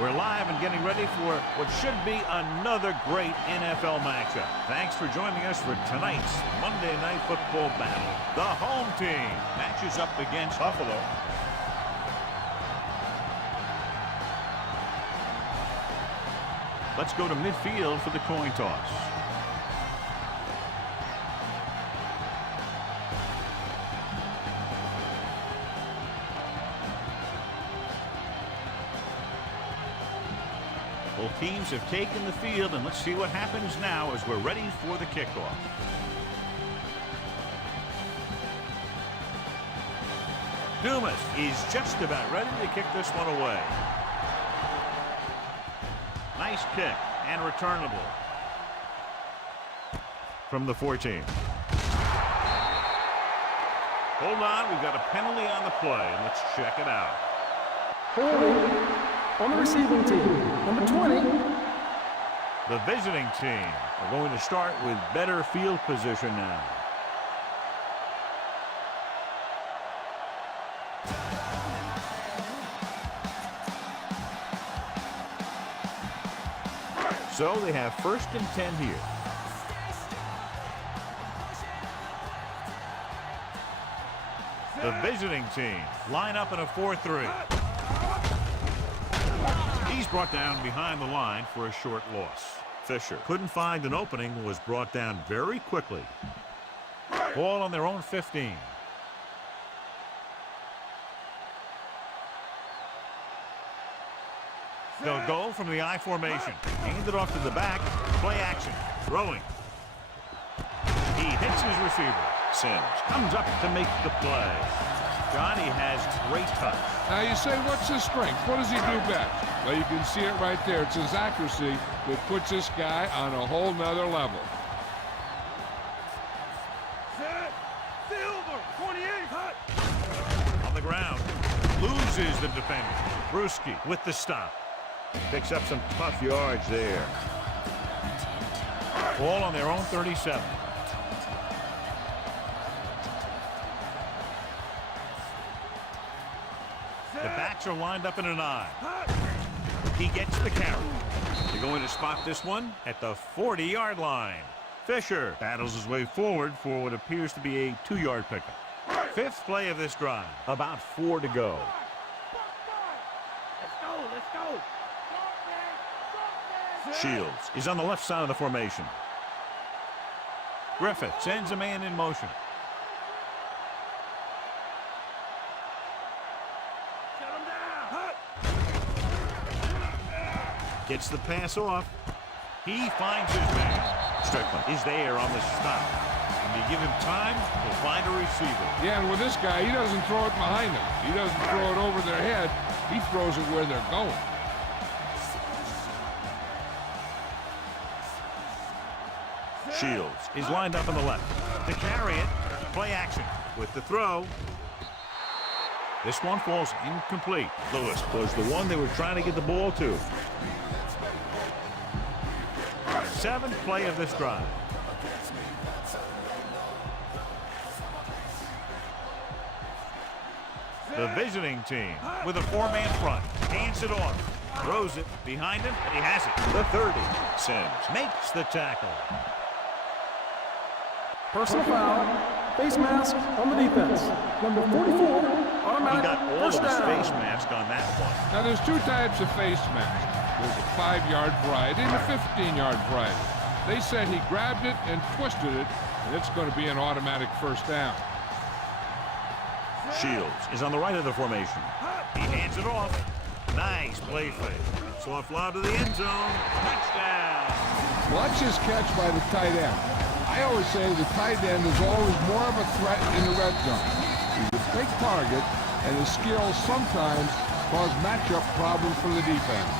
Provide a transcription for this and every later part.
We're live and getting ready for what should be another great NFL matchup. Thanks for joining us for tonight's Monday Night Football battle. The home team matches up against Buffalo. Let's go to midfield for the coin toss. Both teams have taken the field, and let's see what happens now as we're ready for the kickoff. Dumas is just about ready to kick this one away. Nice kick and returnable from the 14. Hold on, we've got a penalty on the play, and let's check it out. On the receiving team, number 20. The visiting team are going to start with better field position now. So they have 1st and 10 here. The visiting team line up in a 4-3. He's brought down behind the line for a short loss. Fisher couldn't find an opening, was brought down very quickly. Ball on their own 15. They'll go from the I formation. Hand it off to the back. Play action. Throwing. He hits his receiver. Sims comes up to make the play. Johnny has great touch. Now you say, what's his strength? What does he do best? Well, you can see it right there. It's his accuracy that puts this guy on a whole nother level. Set. Silver. 28. Hut. On the ground. Loses the defender. Brewski with the stop. Picks up some tough yards there. Ball on their own 37. The backs are lined up in an I. He gets the carry. They're going to spot this one at the 40-yard line. Fisher battles his way forward for what appears to be a 2-yard pickup. 5th play of this drive. About 4 to go. Let's go. Let's go. Shields is on the left side of the formation. Griffith sends a man in motion. Gets the pass off. He finds his man. Strickland is there on the stop. And you give him time, he'll find a receiver. Yeah, and with this guy, he doesn't throw it behind them. He doesn't throw it over their head. He throws it where they're going. Shields is lined up on the left. To carry it, play action with the throw. This one falls incomplete. Lewis was the one they were trying to get the ball to. 7th play of this drive. The visiting team with a 4-man front. Hands it off. Throws it behind him, and he has it. The 30. Sims makes the tackle. Personal foul. Face mask on the defense. Number 44. Automatic. He got all of first his down. face mask on that one. Now, there's 2 types of face masks. There's a 5-yard variety and a 15-yard variety. They said he grabbed it and twisted it, and it's going to be an automatic first down. Shields is on the right of the formation. He hands it off. Nice play fake. Soft lob to the end zone. Touchdown. Watch his catch by the tight end. I always say the tight end is always more of a threat in the red zone. He's a big target, and his skills sometimes cause matchup problems for the defense.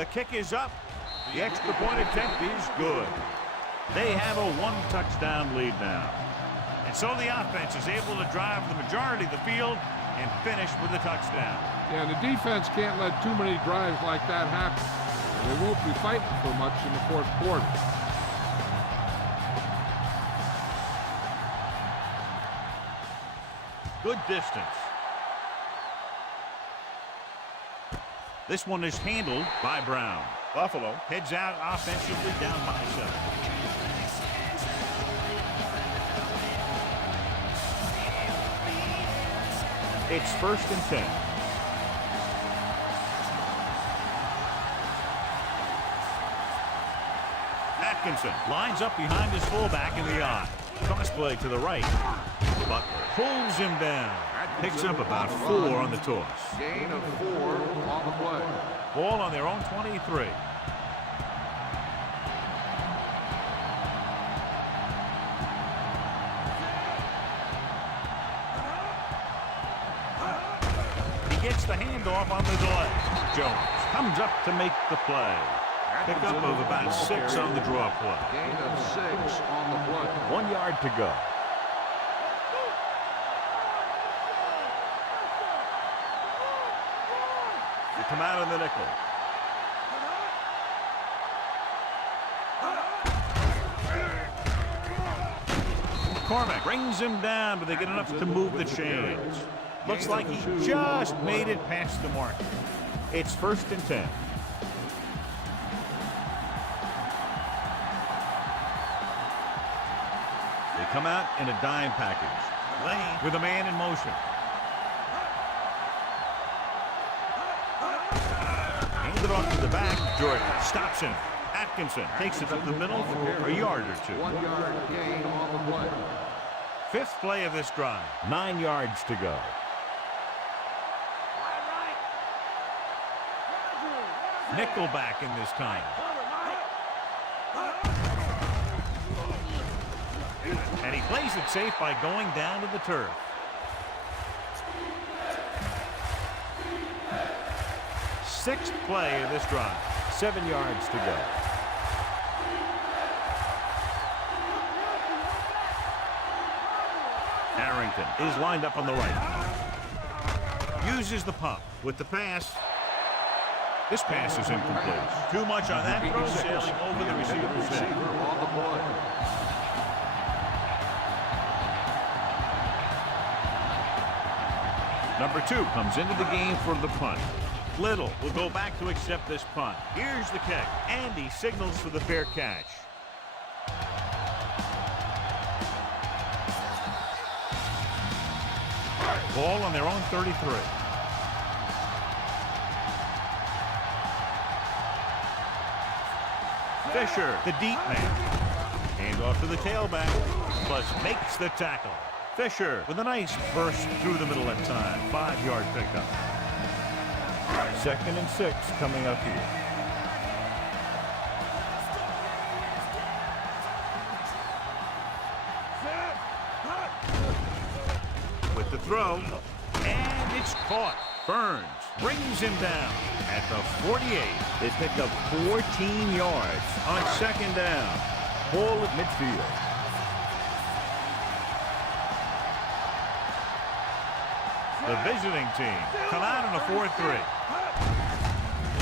The kick is up. The extra point attempt is good. They have a one-touchdown lead now. And so the offense is able to drive the majority of the field and finish with a touchdown. Yeah, and the defense can't let too many drives like that happen. They won't be fighting for much in the fourth quarter. Good distance. This one is handled by Brown. Buffalo heads out offensively down by 7. It's 1st and 10. Atkinson lines up behind his fullback in the I. Cross play to the right. Butler pulls him down. Picks up about 4 on the toss. Gain of 4 on the play. Ball on their own 23. He gets the handoff on the delay. Jones comes up to make the play. Pickup of about 6 on the draw play. Gain of 6 on the play. 1 yard to go. They come out in the nickel. McCormick brings him down, but they get enough to move the chains. Looks like he just made it past the mark. It's 1st and 10. They come out in a dime package. Lane with a man in motion. Hands it off to the back. Jordan stops him. Atkinson takes it up the middle for a yard or 2. 1 yard gain on the play. 5th play of this drive. 9 yards to go. Nickelback in this time. And he plays it safe by going down to the turf. Sixth play of this drive. 7 yards to go. Harrington is lined up on the right. Uses the pump with the pass. This pass is incomplete. Too much on that throw, sailing over the receiver's head. On the play. Number 2 comes into the game for the punt. Little will go back to accept this punt. Here's the kick, and he signals for the fair catch. Ball on their own 33. Fisher, the deep man. Hand off to the tailback, plus makes the tackle. Fisher with a nice burst through the middle at time. 5-yard pickup. 2nd and 6 coming up here. With the throw, and it's caught. Burns brings him down at the 48. They pick up 14 yards on 2nd down. Ball at midfield. The visiting team come out in a 4-3.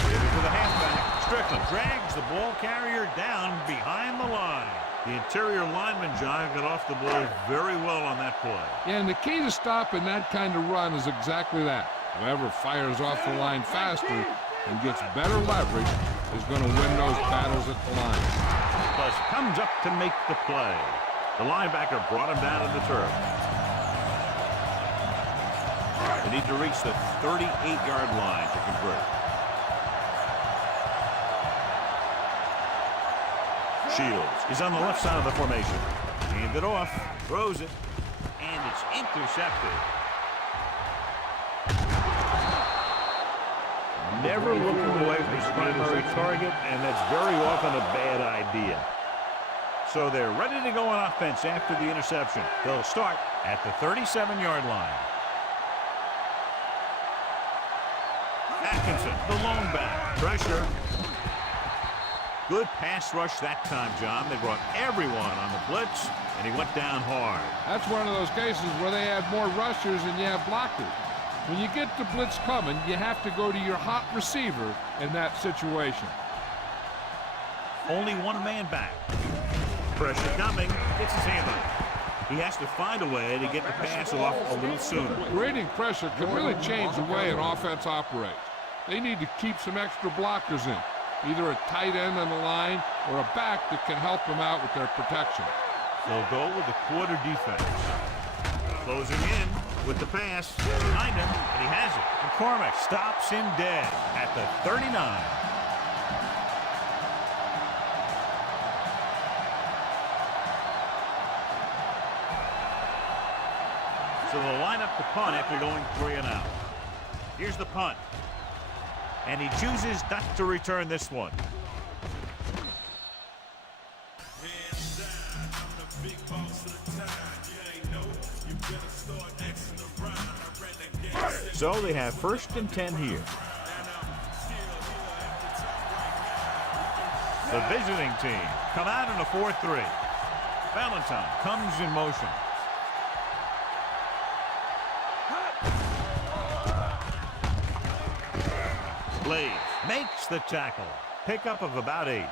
Give it to the halfback. Strickland drags the ball carrier down behind the line. The interior lineman, John, got off the ball very well on that play. Yeah, and the key to stopping that kind of run is exactly that. Whoever fires off the line faster and gets better leverage is going to win those battles at the line. Plus comes up to make the play. The linebacker brought him down to the turf. They need to reach the 38-yard line to convert. Shields is on the left side of the formation. Hand it off, throws it, and it's intercepted. Never looking away from his primary target, and that's very often a bad idea. So they're ready to go on offense after the interception. They'll start at the 37-yard line. Atkinson, the lone back. Pressure. Good pass rush that time, John. They brought everyone on the blitz, and he went down hard. That's one of those cases where they had more rushers than you have blockers. When you get the blitz coming, you have to go to your hot receiver in that situation. Only one man back. Pressure coming. Gets his hand on it. He has to find a way to get the pass off a little sooner. Creating pressure can really change the way an offense operates. They need to keep some extra blockers in, either a tight end on the line or a back that can help them out with their protection. They'll go with the quarter defense. Closing in with the pass behind him, and he has it. McCormick stops him dead at the 39. So they'll line up the punt after going 3 and out. Here's the punt. And he chooses not to return this one. So they have 1st and 10 here. The visiting team come out in a 4-3. Valentine comes in motion. Blades makes the tackle. Pickup of about 8.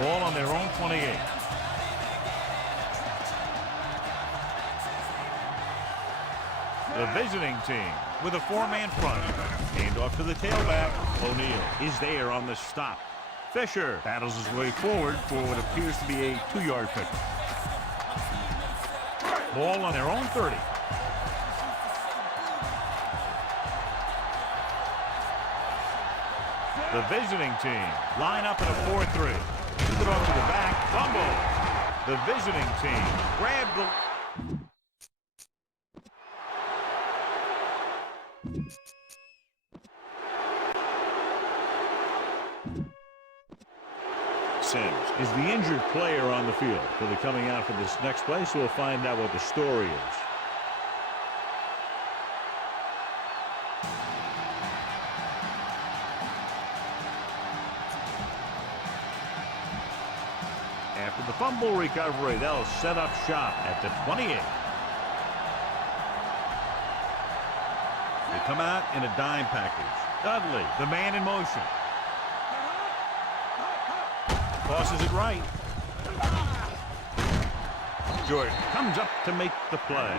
Ball on their own 28. The visiting team with a 4-man front. Hand off to the tailback. O'Neal is there on the stop. Fisher battles his way forward for what appears to be a 2-yard pickup. Ball on their own 30. The visiting team line up in a 4-3. Took it off to the back. Fumble. The visiting team grabbed the... Sims is the injured player on the field. So they're coming out for this next play, so we'll find out what the story is. After the fumble recovery, they'll set up shop at the 28. They come out in a dime package. Dudley, the man in motion. Tosses it right. Jordan comes up to make the play.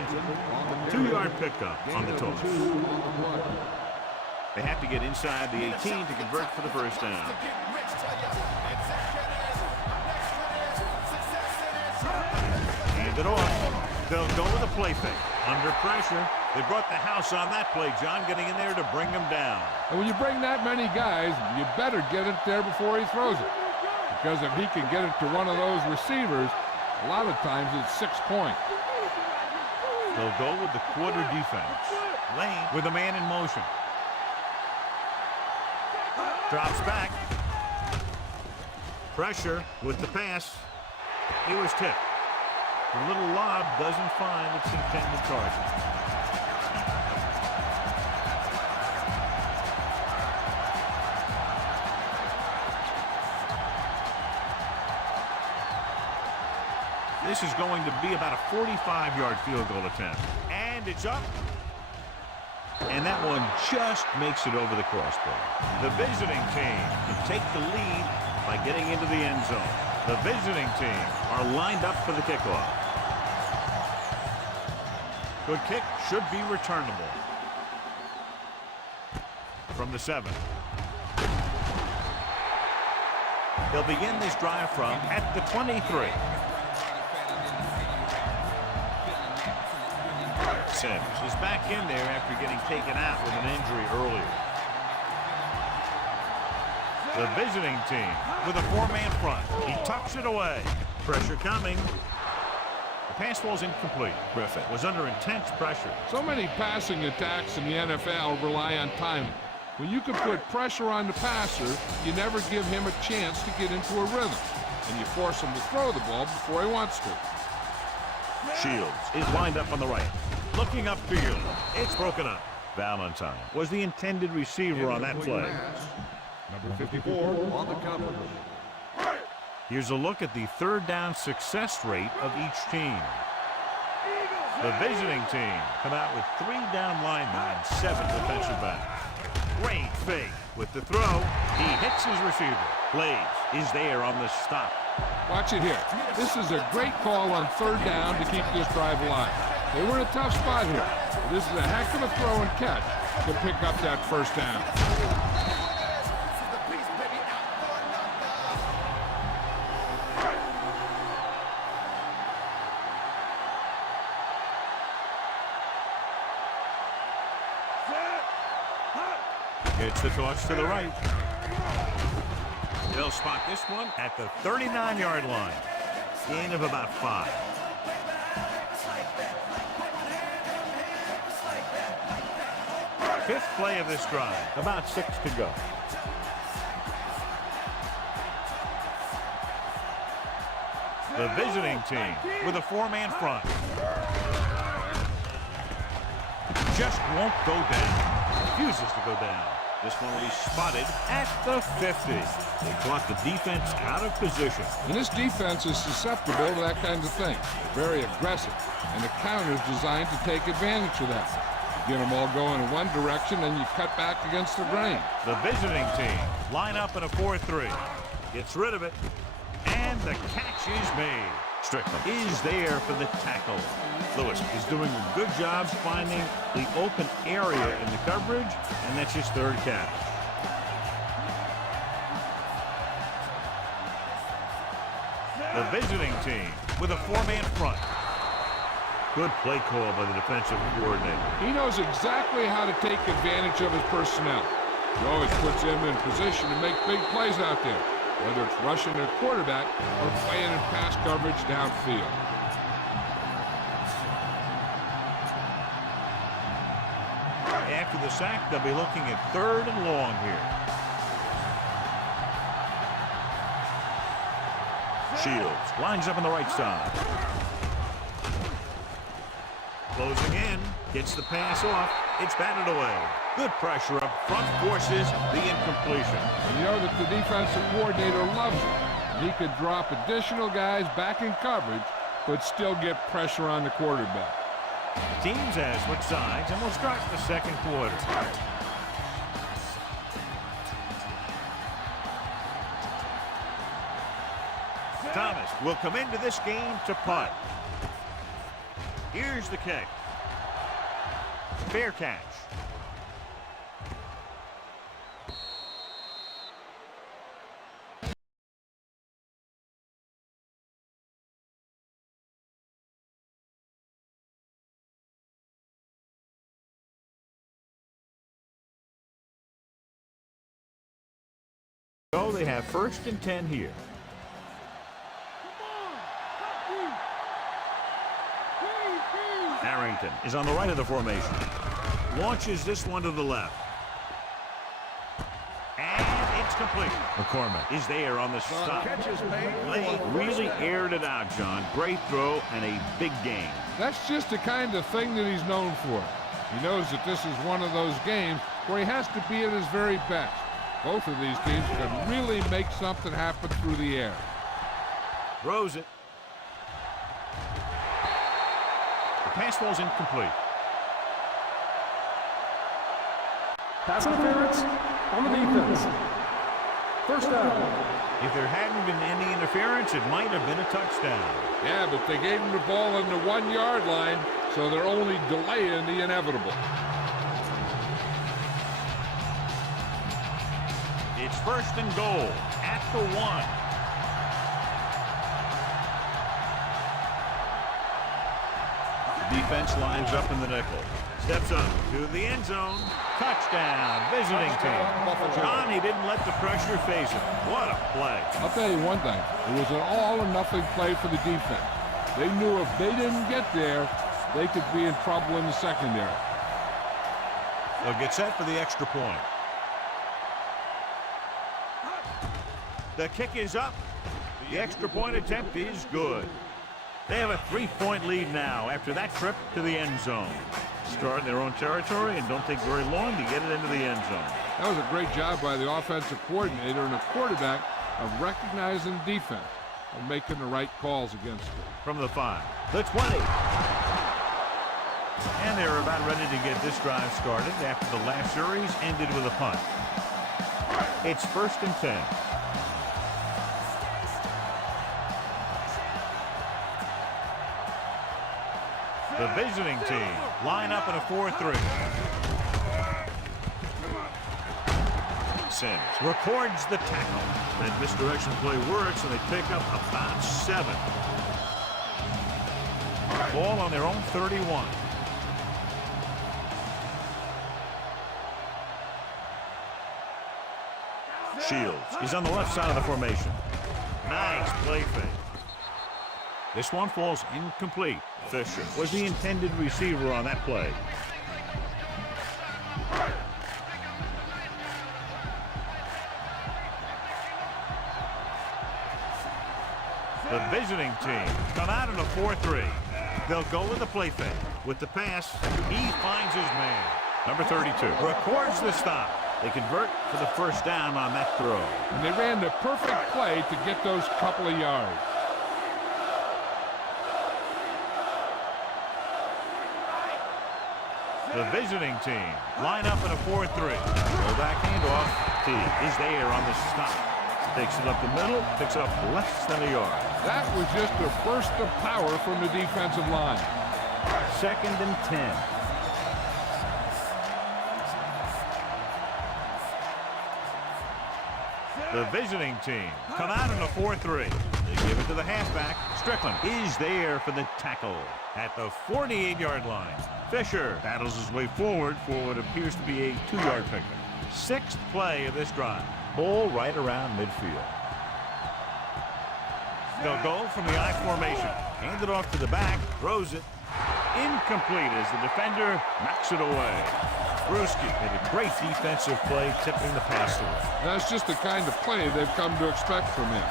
2-yard pickup on the toss. They have to get inside the 18 to convert for the first down. Hand it off. They'll go with a play fake. Under pressure. They brought the house on that play, John, getting in there to bring him down. And when you bring that many guys, you better get it there before he throws it. Because if he can get it to one of those receivers, a lot of times it's 6 points. They'll go with the quarter defense. Lane with a man in motion. Drops back. Pressure with the pass. He was tipped. The little lob doesn't find its intended target. This is going to be about a 45-yard field goal attempt. And it's up. And that one just makes it over the crossbar. The visiting team can take the lead by getting into the end zone. The visiting team are lined up for the kickoff. Good kick should be returnable. From the 7. They'll begin this drive from at the 23. Sims is back in there after getting taken out with an injury earlier. The visiting team with a 4-man front. He tucks it away. Pressure coming. The pass ball's incomplete. Griffith was under intense pressure. So many passing attacks in the NFL rely on timing. When you can put pressure on the passer, you never give him a chance to get into a rhythm. And you force him to throw the ball before he wants to. Shields is lined up on the right. Looking upfield. It's broken up. Valentine was the intended receiver on that play. Number 54 on the cover. Here's a look at the third down success rate of each team. The visiting team come out with 3 down linemen and 7 defensive backs. Great fake with the throw. He hits his receiver. Blaze is there on the stop. Watch it here. This is a great call on third down to keep this drive alive. They were in a tough spot here. This is a heck of a throw and catch to pick up that first down. It's the toss to the right. They'll spot this one at the 39-yard line. Gain of about 5. Fifth play of this drive. About 6 to go. The visiting team with a 4-man front. Just won't go down. Refuses to go down. This one will be spotted at the 50. They caught the defense out of position. And this defense is susceptible to that kind of thing. Very aggressive. And the counter is designed to take advantage of that. You get them all going in one direction, and you cut back against the grain. The visiting team line up in a 4-3. Gets rid of it. And the catch is made. Strickland is there for the tackle. Lewis is doing a good job finding the open area in the coverage, and that's his third catch. The visiting team with a 4-man front. Good play call by the defensive coordinator. He knows exactly how to take advantage of his personnel. He always puts them in position to make big plays out there, whether it's rushing a quarterback or playing in pass coverage downfield. After the sack, they'll be looking at 3rd and long here. Shields lines up on the right side. Closing in, gets the pass off. It's batted away. Good pressure up front, forces the incompletion. And you know that the defensive coordinator loves it. He could drop additional guys back in coverage, but still get pressure on the quarterback. Teams has switch sides, and we'll start the second quarter. Thomas will come into this game to punt. Here's the kick. Fair catch. So they have 1st and 10 here. Harrington is on the right of the formation. Launches this one to the left. And it's complete. McCormick is there on the stop. They really aired it out, John. Great throw and a big gain. That's just the kind of thing that he's known for. He knows that this is one of those games where he has to be at his very best. Both of these teams can really make something happen through the air. Throws it. The pass ball's incomplete. Pass interference on the defense. 1st down. If there hadn't been any interference, it might have been a touchdown. Yeah, but they gave him the ball on the 1-yard line, so they're only delaying the inevitable. It's 1st and goal at the 1. The defense lines up in the nickel. Steps up to the end zone. Touchdown, visiting team. John, he didn't let the pressure phase him. What a play. I'll tell you one thing. It was an all-or-nothing play for the defense. They knew if they didn't get there, they could be in trouble in the secondary. They'll get set for the extra point. The kick is up. The extra point attempt is good. They have a 3-point lead now after that trip to the end zone. Start in their own territory and don't take very long to get it into the end zone. That was a great job by the offensive coordinator and the quarterback of recognizing defense and making the right calls against it. From the 5, the 20. And they're about ready to get this drive started after the last series ended with a punt. It's 1st and 10. The visiting team line up in a 4-3. Sims records the tackle. That misdirection play works, and they pick up about 7. Ball on their own 31. Shields is on the left side of the formation. Nice play fake. This one falls incomplete. Fisher was the intended receiver on that play. The visiting team come out in a 4-3. They'll go with the play fake. With the pass, he finds his man. Number 32 records the stop. They convert for the 1st down on that throw. And they ran the perfect play to get those couple of yards. The visiting team line up in a 4-3. Fullback handoff. T is there on the stop. Takes it up the middle, picks it up less than a yard. That was just a burst of power from the defensive line. 2nd and 10. The visiting team come out in a 4-3. They give it to the halfback. Strickland is there for the tackle at the 48-yard line. Fisher battles his way forward for what appears to be a 2-yard pickup. 6th play of this drive. Ball right around midfield. They'll go from the I formation. Hand it off to the back. Throws it. Incomplete as the defender knocks it away. Brewski made a great defensive play, tipping the pass away. That's just the kind of play they've come to expect from him.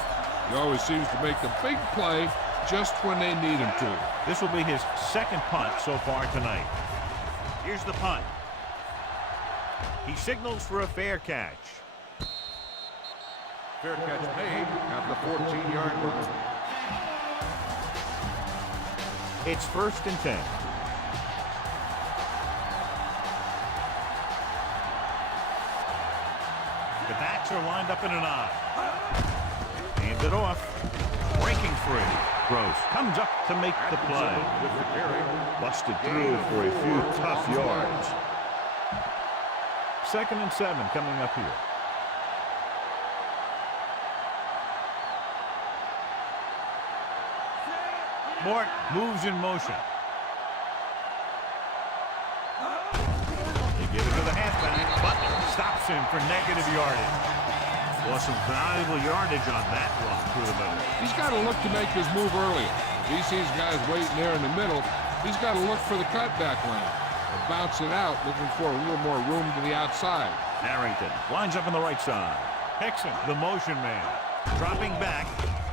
He always seems to make a big play just when they need him to. This will be his 2nd punt so far tonight. Here's the punt. He signals for a fair catch. Fair catch made at the 14-yard line. It's 1st and 10. The backs are lined up in an I. Hands it off. Breaking free. Gross comes up to make the play. Busted through for a few tough yards. 2nd and 7 coming up here. Mort moves in motion. They give it to the halfback. Butler stops him for negative yardage. Well, some valuable yardage on that run through the middle. He's got to look to make his move earlier. If he sees guys waiting there in the middle, he's got to look for the cutback lane. Or bounce it out, looking for a little more room to the outside. Harrington lines up on the right side. Hickson, the motion man. Dropping back,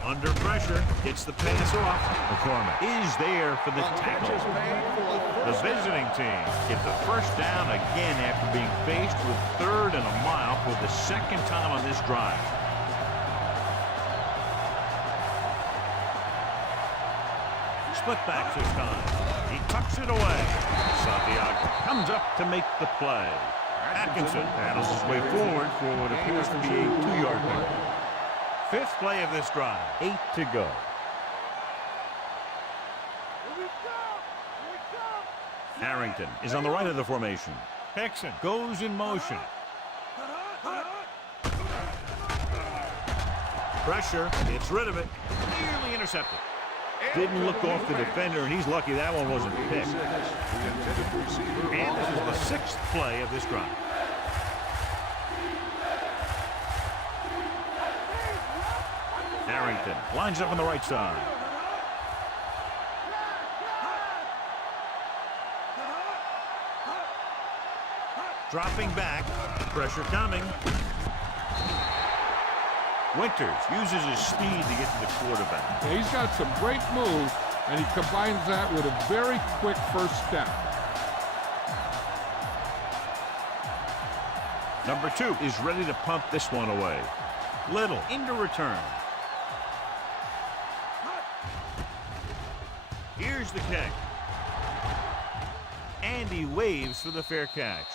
under pressure, gets the pass off. McCormick is there for the tackle. The visiting team get the 1st down again after being faced with 3rd and a mile for the 2nd time on this drive. Split backs this time. He tucks it away. Santiago comes up to make the play. Atkinson battles his way forward for what appears to be a 2-yard pickup. 5th play of this drive. 8 to go. Harrington is on the right of the formation. Hickson goes in motion. Pressure, gets rid of it. Nearly intercepted. Didn't look off the defender, and he's lucky that one wasn't picked. And this is the 6th play of this drive. Harrington lines up on the right side. Dropping back, pressure coming. Winters uses his speed to get to the quarterback. Yeah, he's got some great moves, and he combines that with a very quick 1st step. Number 2 is ready to punt this one away. Little into return. Here's the kick. And he waves for the fair catch.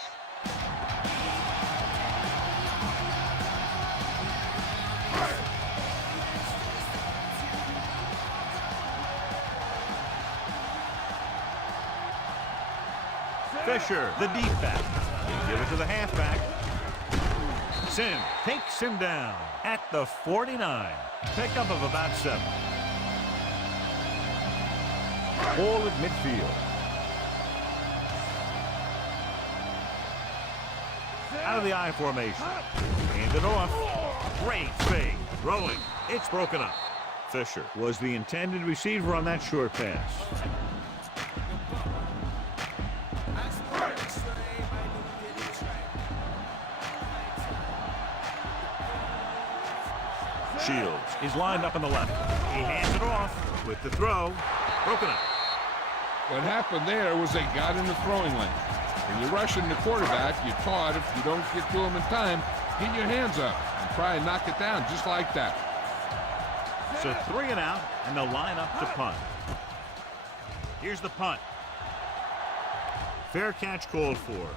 Fisher, the deep back. They give it to the halfback. Sim takes him down at the 49. Pickup of about 7. Ball at midfield. Out of the I formation. Hand it off. Great fake. Throwing. It's broken up. Fisher was the intended receiver on that short pass. Shields is lined up on the left. He hands it off with the throw. Broken up. What happened there was they got in the throwing lane. When you're rushing the quarterback, you're taught if you don't get to him in time, get your hands up and try and knock it down just like that. So 3 and out, and they'll line up to punt. Here's the punt. Fair catch called for.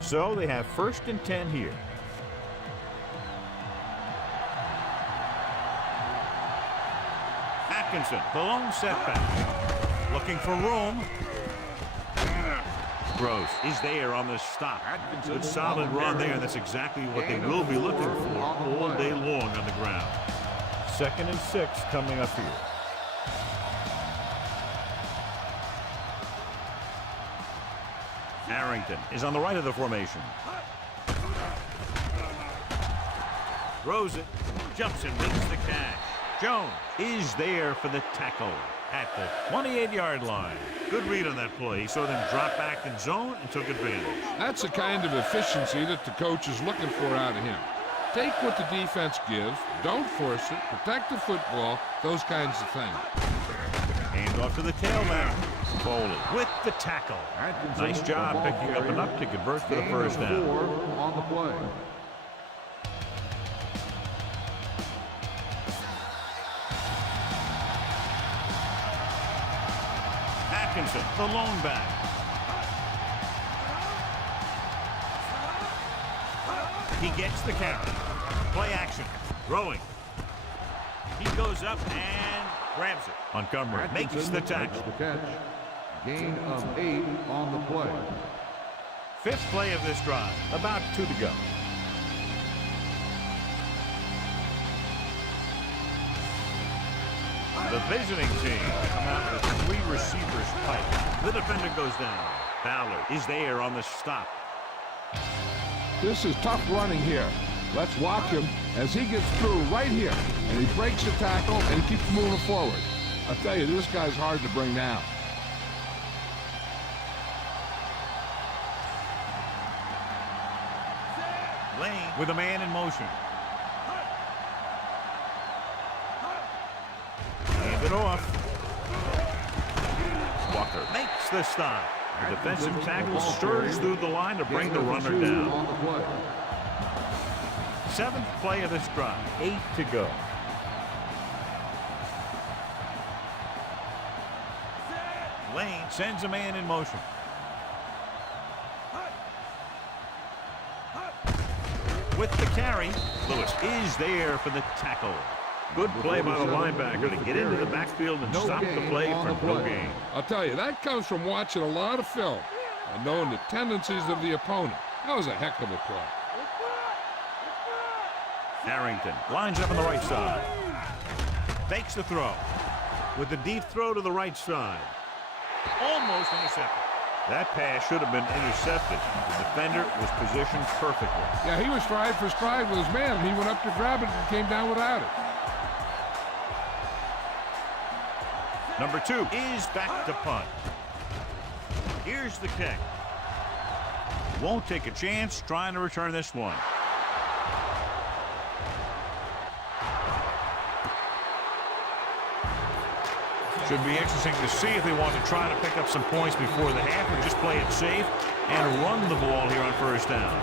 So they have 1st and 10 here. Atkinson, the long setback. Looking for room. Gross is there on the stop. Good solid run there, and that's exactly what they will be looking for all day long on the ground. 2nd and 6 coming up here. Harrington is on the right of the formation. Throws it, jumps and makes the catch. Jones is there for the tackle at the 28-yard line. Good read on that play. He saw them drop back in zone and took advantage. That's the kind of efficiency that the coach is looking for out of him. Take what the defense gives, don't force it, protect the football, those kinds of things. Hand off to the tailback. Foley with the tackle. Nice job picking up enough to convert for the first down. On the play. Atkinson, the lone back. He gets the carry. Play action. Throwing. He goes up and grabs it. Montgomery makes the tackle. Gain of 8 on the play. 5th play of this drive. About 2 to go. The visiting team come out with 3 receivers tight. The defender goes down. Pallet is there on the stop. This is tough running here. Let's watch him as he gets through right here. And he breaks the tackle and he keeps moving forward. I tell you, this guy's hard to bring down. Lane with a man in motion. Hand it off. Walker makes the stop. The defensive tackle surges through the line to bring the runner down. 7th play of this drive. 8 to go. Lane sends a man in motion. With the carry, Lewis is there for the tackle. Good play by the linebacker to get into the backfield and stop the play for no gain. I'll tell you, that comes from watching a lot of film and knowing the tendencies of the opponent. That was a heck of a play. Harrington lines up on the right side. Fakes the throw. With the deep throw to the right side. Almost intercepted. That pass should have been intercepted. The defender was positioned perfectly. Yeah, he was stride for stride with his man, and he went up to grab it and came down without it. Number 2 is back to punt. Here's the kick. Won't take a chance trying to return this one. Should be interesting to see if they want to try to pick up some points before the half or just play it safe and run the ball here on first down.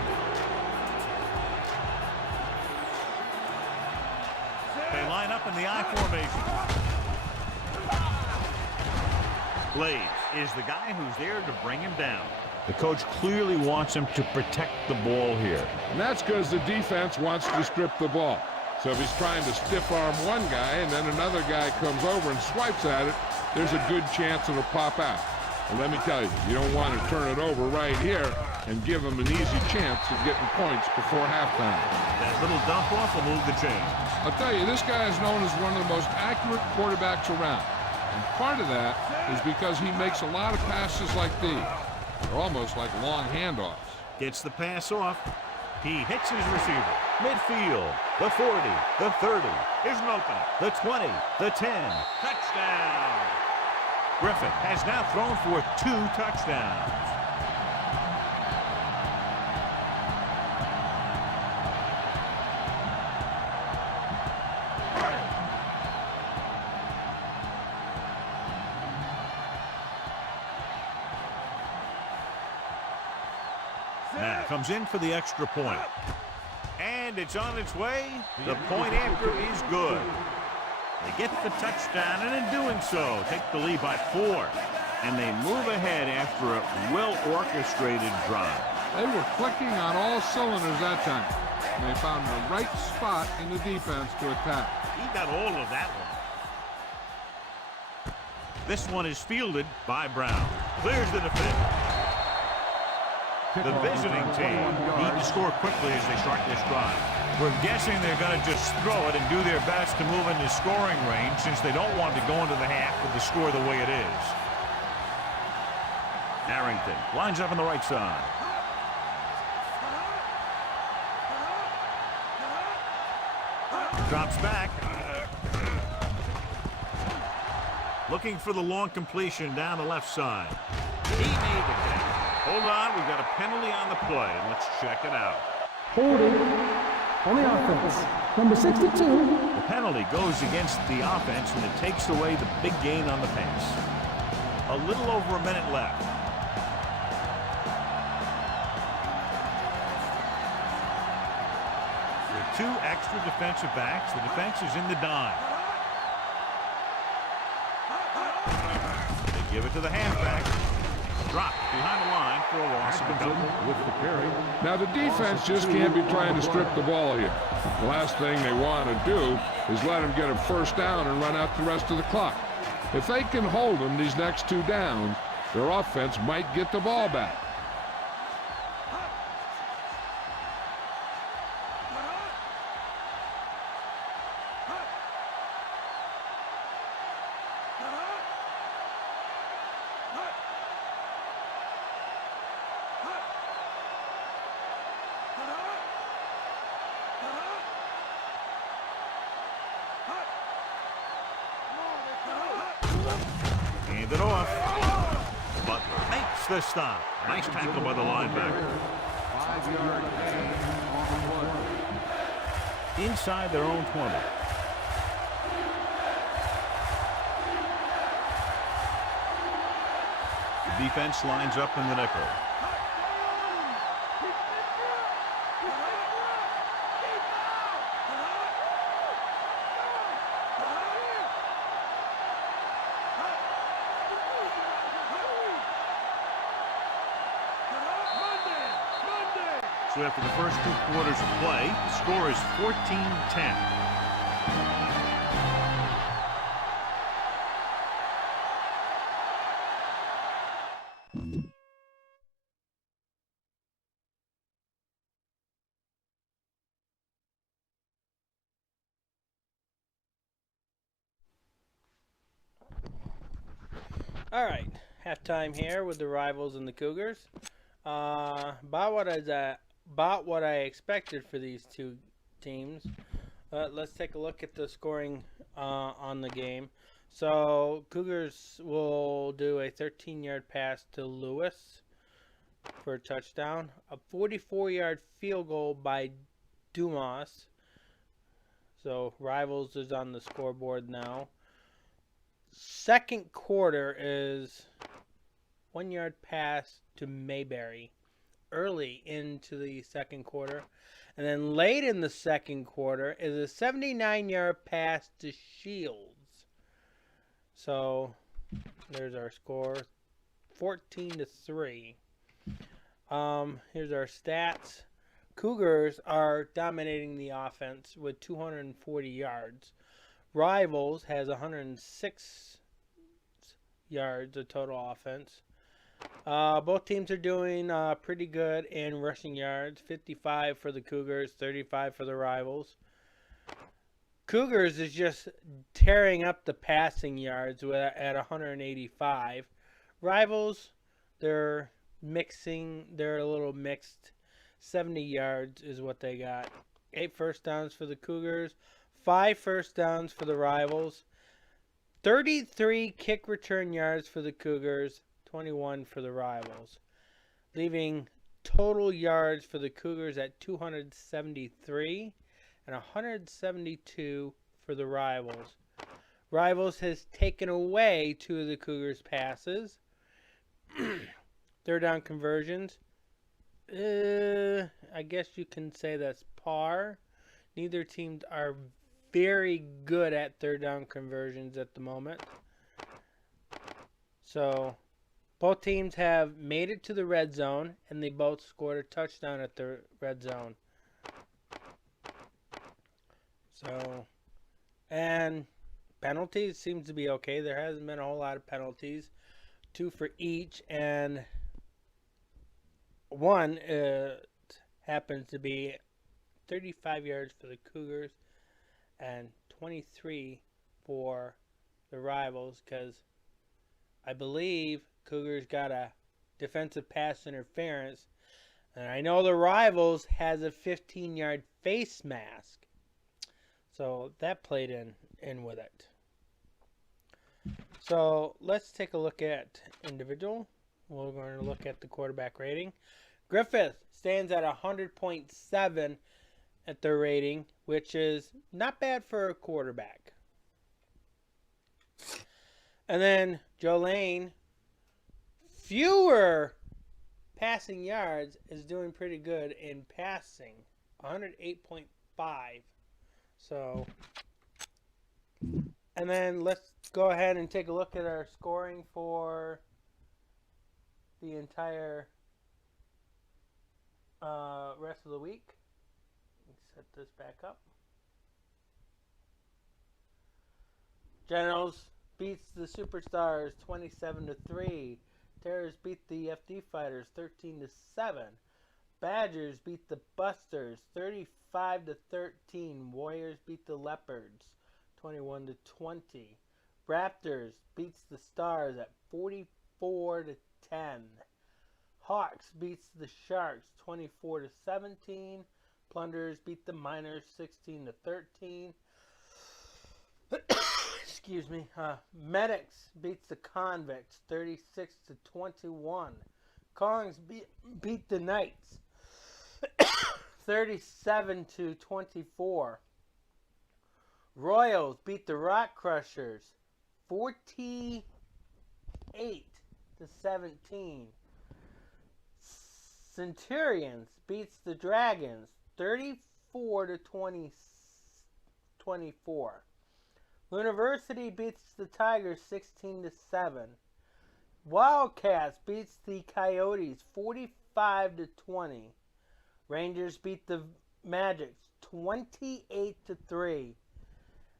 They line up in the I formation. Blaze is the guy who's there to bring him down. The coach clearly wants him to protect the ball here. And that's because the defense wants to strip the ball. So if he's trying to stiff arm one guy and then another guy comes over and swipes at it, there's a good chance it'll pop out. And let me tell you, you don't want to turn it over right here and give him an easy chance of getting points before halftime. That little dump off will move the chains. I'll tell you, this guy is known as one of the most accurate quarterbacks around. And part of that is because he makes a lot of passes like these. They're almost like long handoffs. Gets the pass off. He hits his receiver. Midfield. The 40. The 30. Here's an opening. The 20. The 10. Touchdown. Griffin has now thrown for 2 touchdowns. Now comes in for the extra point. And it's on its way. The point after is good. They get the touchdown, and in doing so, take the lead by 4. And they move ahead after a well-orchestrated drive. They were clicking on all cylinders that time. And they found the right spot in the defense to attack. He got all of that one. This one is fielded by Brown. Clears the defense. The visiting team need to score quickly as they start this drive. We're guessing they're going to just throw it and do their best to move into scoring range since they don't want to go into the half with the score the way it is. Arrington lines up on the right side. Drops back. Looking for the long completion down the left side. He made the catch. Hold on, we've got a penalty on the play. Let's check it out. Holding on the offense. Number 62. The penalty goes against the offense, and it takes away the big gain on the pass. A little over a minute left. With 2 extra defensive backs, the defense is in the dime. They give it to the halfback. Drop behind the line for a loss of a couple. With the carry. Now the defense just can't be trying to strip the ball here. The last thing they want to do is let them get a first down and run out the rest of the clock. If they can hold them these next 2 downs, their offense might get the ball back. Hand it off. But makes the stop. Nice tackle by the linebacker. 5-yard gain on the 1. Inside their own 20. The defense lines up in the nickel. So after the first 2 quarters of play, the score is 14-10. All right, halftime here with the Rivals and the Cougars. About what I expected for these 2 teams. Let's take a look at the scoring on the game. So Cougars will do a 13-yard pass to Lewis for a touchdown. A 44-yard field goal by Dumas. So Rivals is on the scoreboard now. second quarter is 1 yard pass to Mayberry early into the second quarter. And then late in the second quarter is a 79-yard pass to Shields. So there's our score, 14-3. Here's our stats. Cougars are dominating the offense with 240 yards. Rivals has 106 yards of total offense. Both teams are doing pretty good in rushing yards. 55 for the Cougars, 35 for the Rivals. Cougars is just tearing up the passing yards at 185. Rivals, they're a little mixed. 70 yards is what they got. 8 first downs for the Cougars, 5 first downs for the Rivals. 33 kick return yards for the Cougars, 21 for the Rivals, leaving total yards for the Cougars at 273 and 172 for the Rivals. Rivals has taken away 2 of the Cougars' passes. Third down conversions, I guess you can say that's par. Neither teams are very good at third down conversions at the moment. So both teams have made it to the red zone, and they both scored a touchdown at the red zone. So, and penalties seems to be okay. There hasn't been a whole lot of penalties. 2 for each, and one happens to be 35 yards for the Cougars and 23 for the Rivals, because I believe Cougars got a defensive pass interference, and I know the Rivals has a 15-yard face mask, so that played in with it. So let's take a look at individual. We're going to look at the quarterback rating. Griffith stands at 100.7 at their rating, which is not bad for a quarterback. And then Joe Lane, fewer passing yards, is doing pretty good in passing, 108.5. So, and then let's go ahead and take a look at our scoring for the entire rest of the week. Let's set this back up. Generals beats the Superstars 27-3. Terrors beat the FD Fighters 13-7. Badgers beat the Busters 35-13. Warriors beat the Leopards 21-20. Raptors beats the Stars at 44-10. Hawks beats the Sharks 24-17. Plunderers beat the Miners 16-13. Excuse me. Medics beats the Convicts 36-21. Kongs beat the Knights 37-24. Royals beat the Rock Crushers 48-17. Centurions beats the Dragons 34-24. University beats the Tigers 16-7. Wildcats beats the Coyotes 45-20. Rangers beat the Magics 28-3.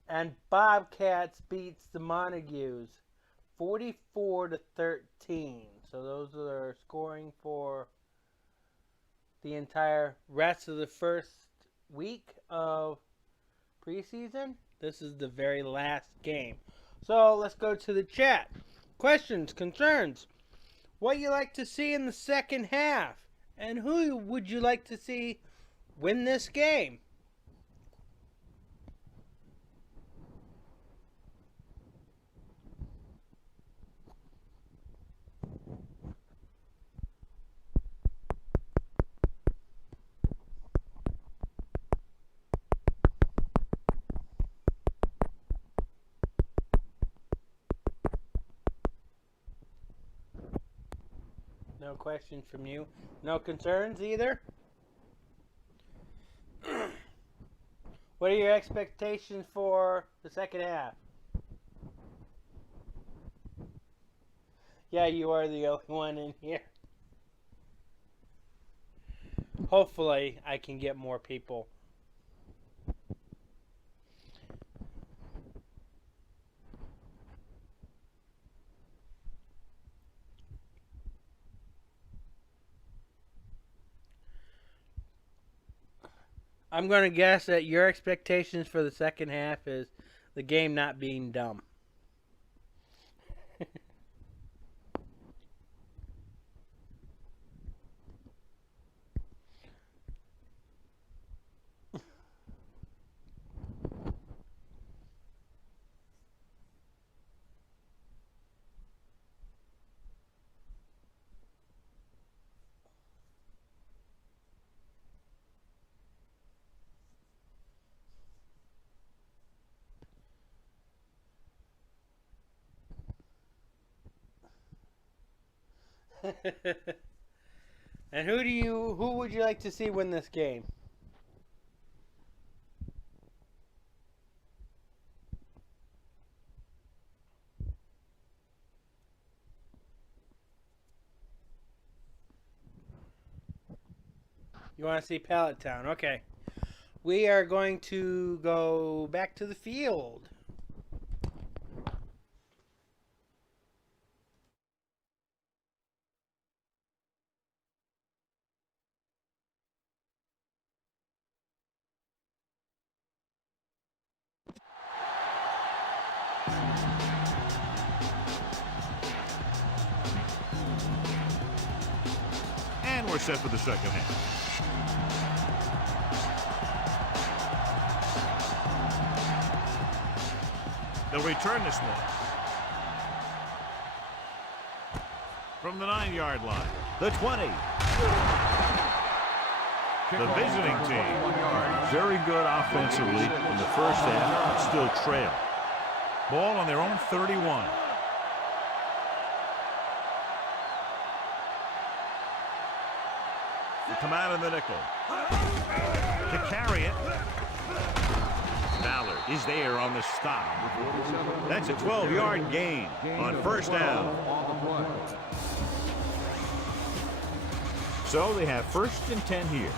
And Bobcats beats the Montagues 44-13. So those are our scoring for the entire rest of the first week of preseason. This is the very last game. So let's go to the chat. Questions, concerns, what you like to see in the second half, and who would you like to see win this game? No questions from you. No concerns either? What are your expectations for the second half? Yeah, you are the only one in here. Hopefully, I can get more people. I'm going to guess that your expectations for the second half is the game not being dumb. And who would you like to see win this game? You want to see Pallet Town? Okay. We are going to go back to the field. And we're set for the second half. They'll return this one. From the 9-yard line. The 20. The visiting team, very good offensively in the first half, but still trail. Ball on their own 31. They come out in the nickel. To carry it. Ballard is there on the stop. That's a 12-yard gain on first down. So they have 1st and 10 here.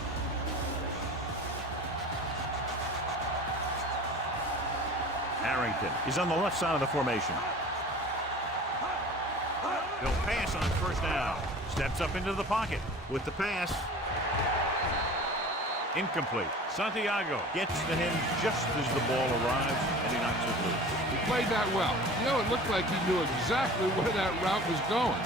Harrington is on the left side of the formation. He'll pass on first down. Steps up into the pocket with the pass. Incomplete. Santiago gets to him just as the ball arrives, and he knocks it loose. He played that well. You know, it looked like he knew exactly where that route was going.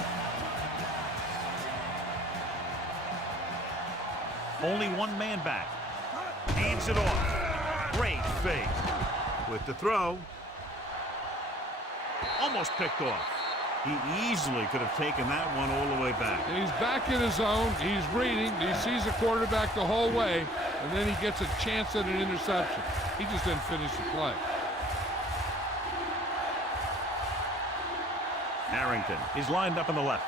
Only one man back. Hands it off. Great fake. With the throw. Almost picked off. He easily could have taken that one all the way back. And he's back in his zone. He's reading. He sees the quarterback the whole way, and then he gets a chance at an interception. He just didn't finish the play. Harrington is lined up on the left.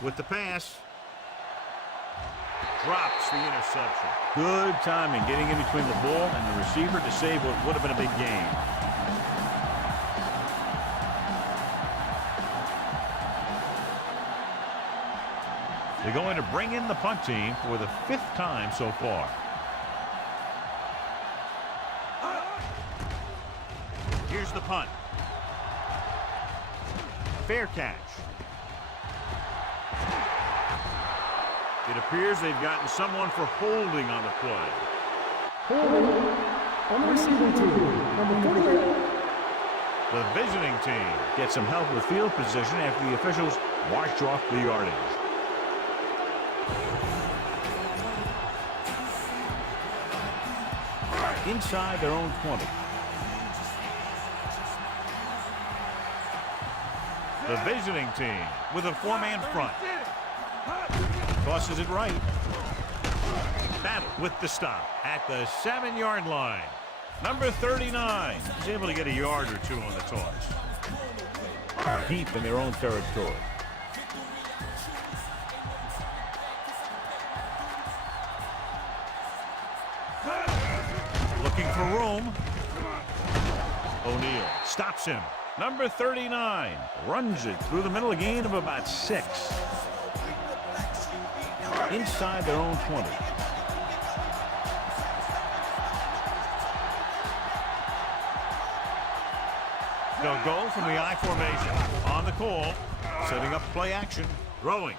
With the pass. Drops the interception. Good timing getting in between the ball and the receiver to save what would have been a big gain. They're going to bring in the punt team for the 5th time so far. Here's the punt. Fair catch. It appears they've gotten someone for holding on the play. Holding on the receiving team, number 48. The visiting team gets some help with field position after the officials march off the yardage. Inside their own 20. The visiting team with a 4-man front. Tosses it right. Battle with the stop at the 7-yard line. Number 39 is able to get a yard or two on the toss. Deep in their own territory. Looking for room. O'Neal stops him. Number 39 runs it through the middle, a gain of about 6. Inside their own 20. They'll go from the I formation. On the call, setting up play action. Throwing.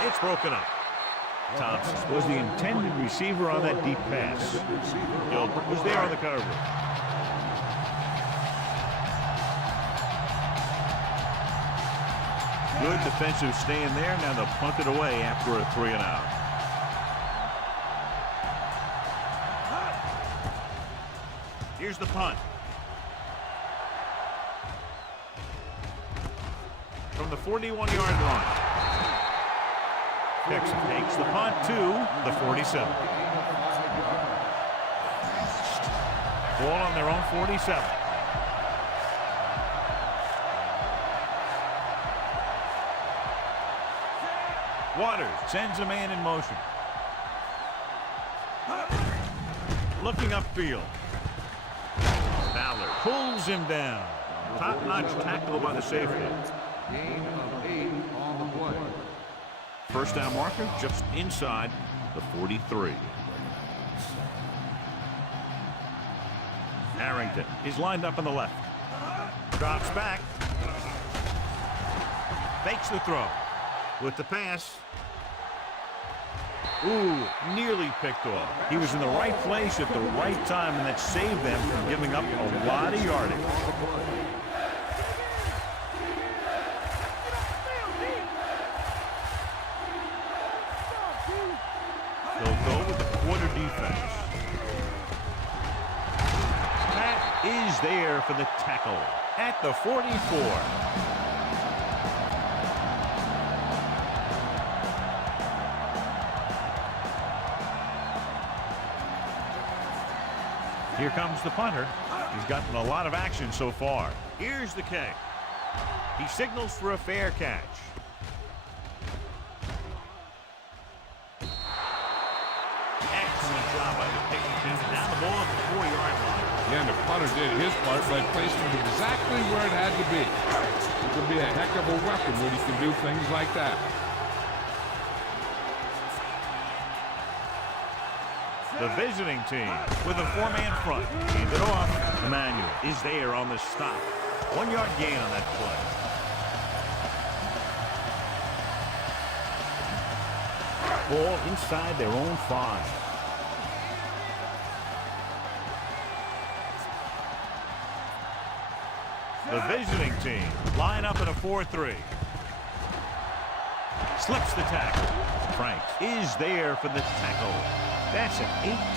It's broken up. Thompson was the intended receiver on that deep pass. Gilbert was there on the cover. Good defensive stand there. Now they'll punt it away after a 3-and-out. Here's the punt. From the 41-yard line. Texas takes the punt to the 47. Ball on their own 47. Waters sends a man in motion. Looking upfield. Ballard pulls him down. Top-notch tackle by the safety. Gain of 8 on the play. First down marker just inside the 43. Harrington is lined up on the left. Drops back. Fakes the throw. With the pass. Ooh, nearly picked off. He was in the right place at the right time, and that saved them from giving up a lot of yardage. They'll go with the quarter defense. Pat is there for the tackle at the 44. Here comes the punter. He's gotten a lot of action so far. Here's the kick. He signals for a fair catch. Excellent job by the kicking team. Down the ball at the 4-yard line. Again, the punter did his part by placing it exactly where it had to be. It could be a heck of a weapon when he can do things like that. The visiting team with a 4-man front. Hand it off. Emmanuel is there on the stop. 1-yard gain on that play. Ball inside their own 5. The visiting team line up in a 4-3. Slips the tackle. Frank is there for the tackle. That's an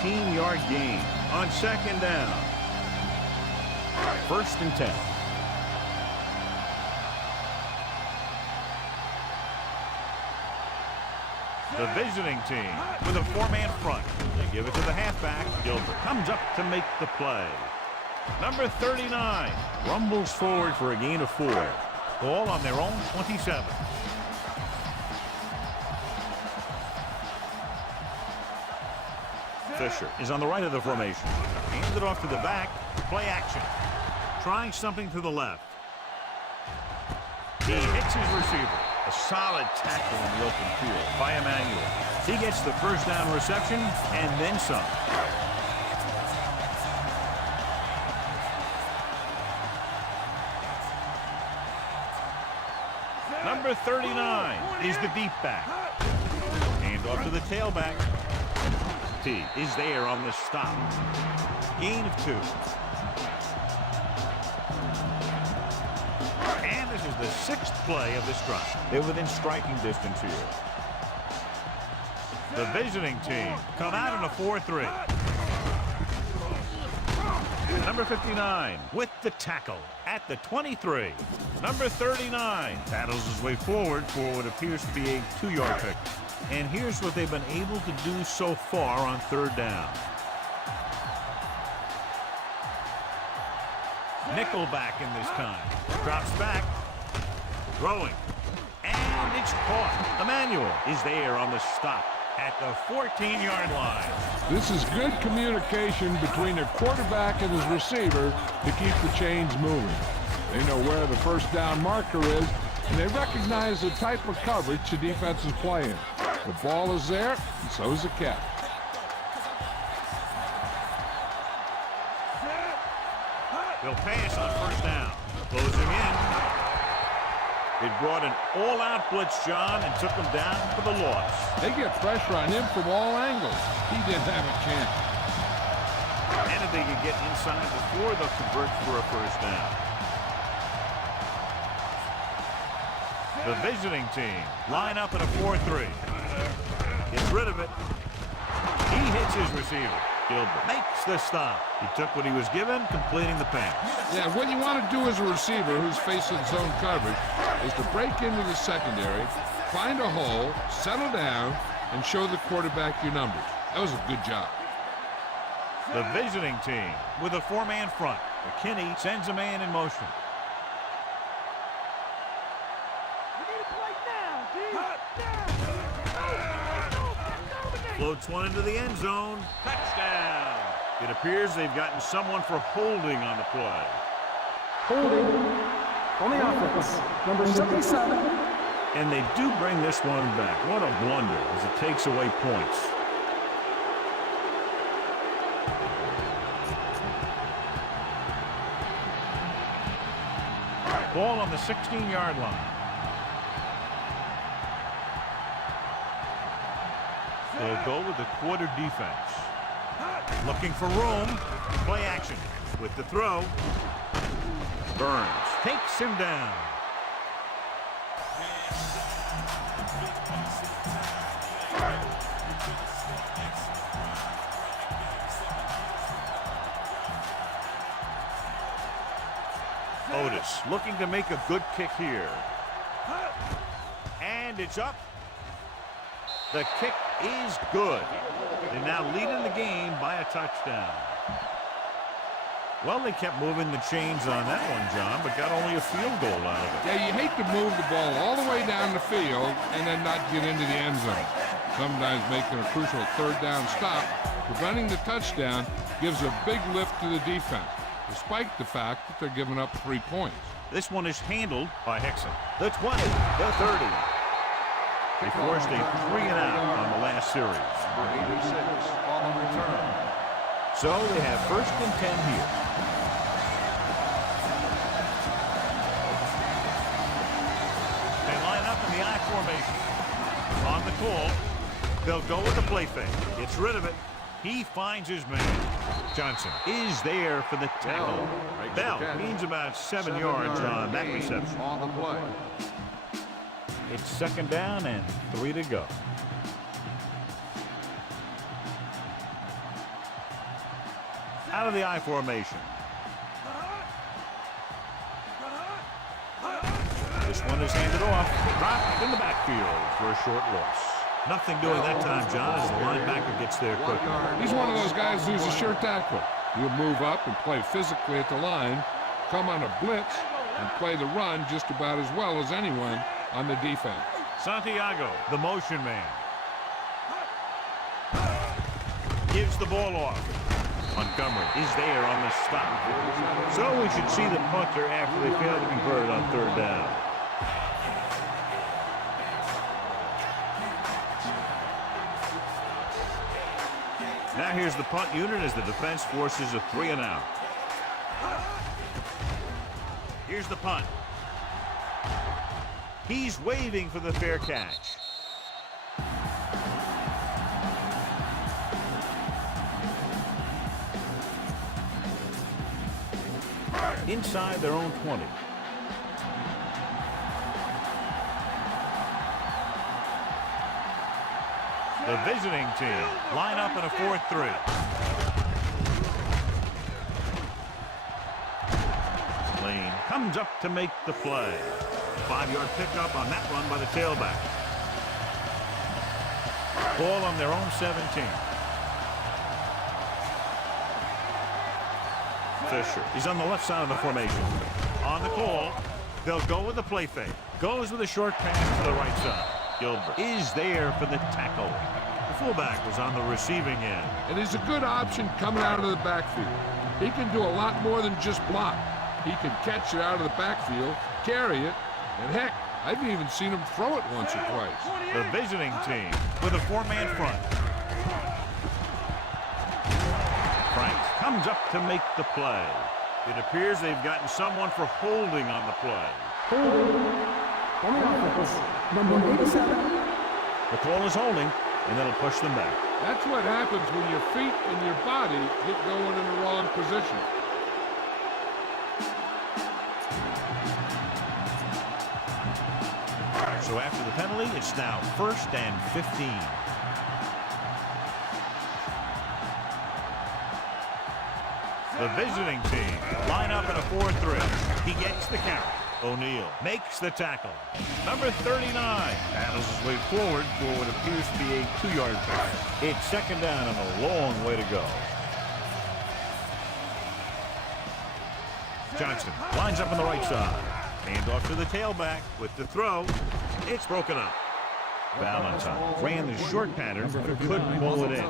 18-yard gain on second down. First and 10. The visiting team with a 4-man front. They give it to the halfback. Gilbert comes up to make the play. Number 39 rumbles forward for a gain of 4. Ball on their own 27. Fisher is on the right of the formation. Hands it off to the back. Play action. Trying something to the left. He hits his receiver. A solid tackle in the open field by Emmanuel. He gets the first down reception and then some. Number 39 is the deep back. Hand off to the tailback. T is there on the stop. Gain of 2. And this is the 6th play of this drive. They're within striking distance here. The visiting team come out in a 4-3. Number 59 with the tackle at the 23. Number 39 battles his way forward for what appears to be a 2-yard pick. And here's what they've been able to do so far on third down. Nickelback in this time. Drops back. Throwing. And it's caught. Emmanuel is there on the stop at the 14-yard line. This is good communication between the quarterback and his receiver to keep the chains moving. They know where the first down marker is, and they recognize the type of coverage the defense is playing. The ball is there, and so is the catch. They'll pass on first down. Closing in. It brought an all-out blitz, John, and took him down for the loss. They get pressure on him from all angles. He didn't have a chance. And if they could get inside before they'll convert for a first down. The visiting team line up in a 4-3. Gets rid of it. He hits his receiver. Gilbert makes the stop. He took what he was given, completing the pass. Yeah, what you want to do as a receiver who's facing zone coverage is to break into the secondary, find a hole, settle down, and show the quarterback your numbers. That was a good job. The visiting team with a four-man front. McKinney sends a man in motion. Floats one into the end zone. Touchdown. It appears they've gotten someone for holding on the play. Holding on the offense. Number 77. And they do bring this one back. What a blunder as it takes away points. Ball on the 16-yard line. They'll go with the quarter defense. Looking for room. Play action with the throw. Burns takes him down. Otis looking to make a good kick here. And it's up. The kick is good. They're now leading the game by a touchdown. Well, they kept moving the chains on that one, John, but got only a field goal out of it. Yeah, you hate to move the ball all the way down the field and then not get into the end zone. Sometimes making a crucial third down stop, preventing the touchdown, gives a big lift to the defense, despite the fact that they're giving up 3 points. This one is handled by Hickson. The 20, the 30. They forced a 3-and-out on the last series. On the return. So they have 1st and 10 here. They line up in the I formation. On the call, they'll go with the play fake. Gets rid of it. He finds his man. Johnson is there for the tackle. Bell gains about 7 yards on that reception. On the play. It's 2nd down and 3 to go. Out of the I formation. This one is handed off. Dropped in the backfield for a short loss. Nothing doing that time, John, as the linebacker gets there quickly. He's one of those guys who's a sure tackler. He'll move up and play physically at the line, come on a blitz, and play the run just about as well as anyone on the defense. Santiago, the motion man. Gives the ball off. Montgomery is there on the stop. So we should see the punter after they fail to convert it on 3rd down. Now here's the punt unit as the defense forces a 3-and-out. Here's the punt. He's waving for the fair catch. Inside their own 20. The visiting team line up in a 4-3. Lane comes up to make the play. 5-yard pickup on that run by the tailback. Ball on their own 17. Fisher. He's on the left side of the formation. On the call, they'll go with the play fake. Goes with a short pass to the right side. Gilbert is there for the tackle. The fullback was on the receiving end. And he's a good option coming out of the backfield. He can do a lot more than just block. He can catch it out of the backfield, carry it, and heck, I've even seen him throw it once or twice. The visiting team with a four-man front. Franks comes up to make the play. It appears they've gotten someone for holding on the play. Holding on the offense. Number 87. The call is holding, and that'll push them back. That's what happens when your feet and your body get going in the wrong position. So after the penalty, it's now 1st and 15. The visiting team line up in a 4-3. He gets the carry. O'Neal makes the tackle. Number 39 battles his way forward for what appears to be a 2-yard play. It's 2nd down and a long way to go. Johnson lines up on the right side. Hand off to the tailback with the throw. It's broken up. Valentine ran the short pattern but couldn't pull it in.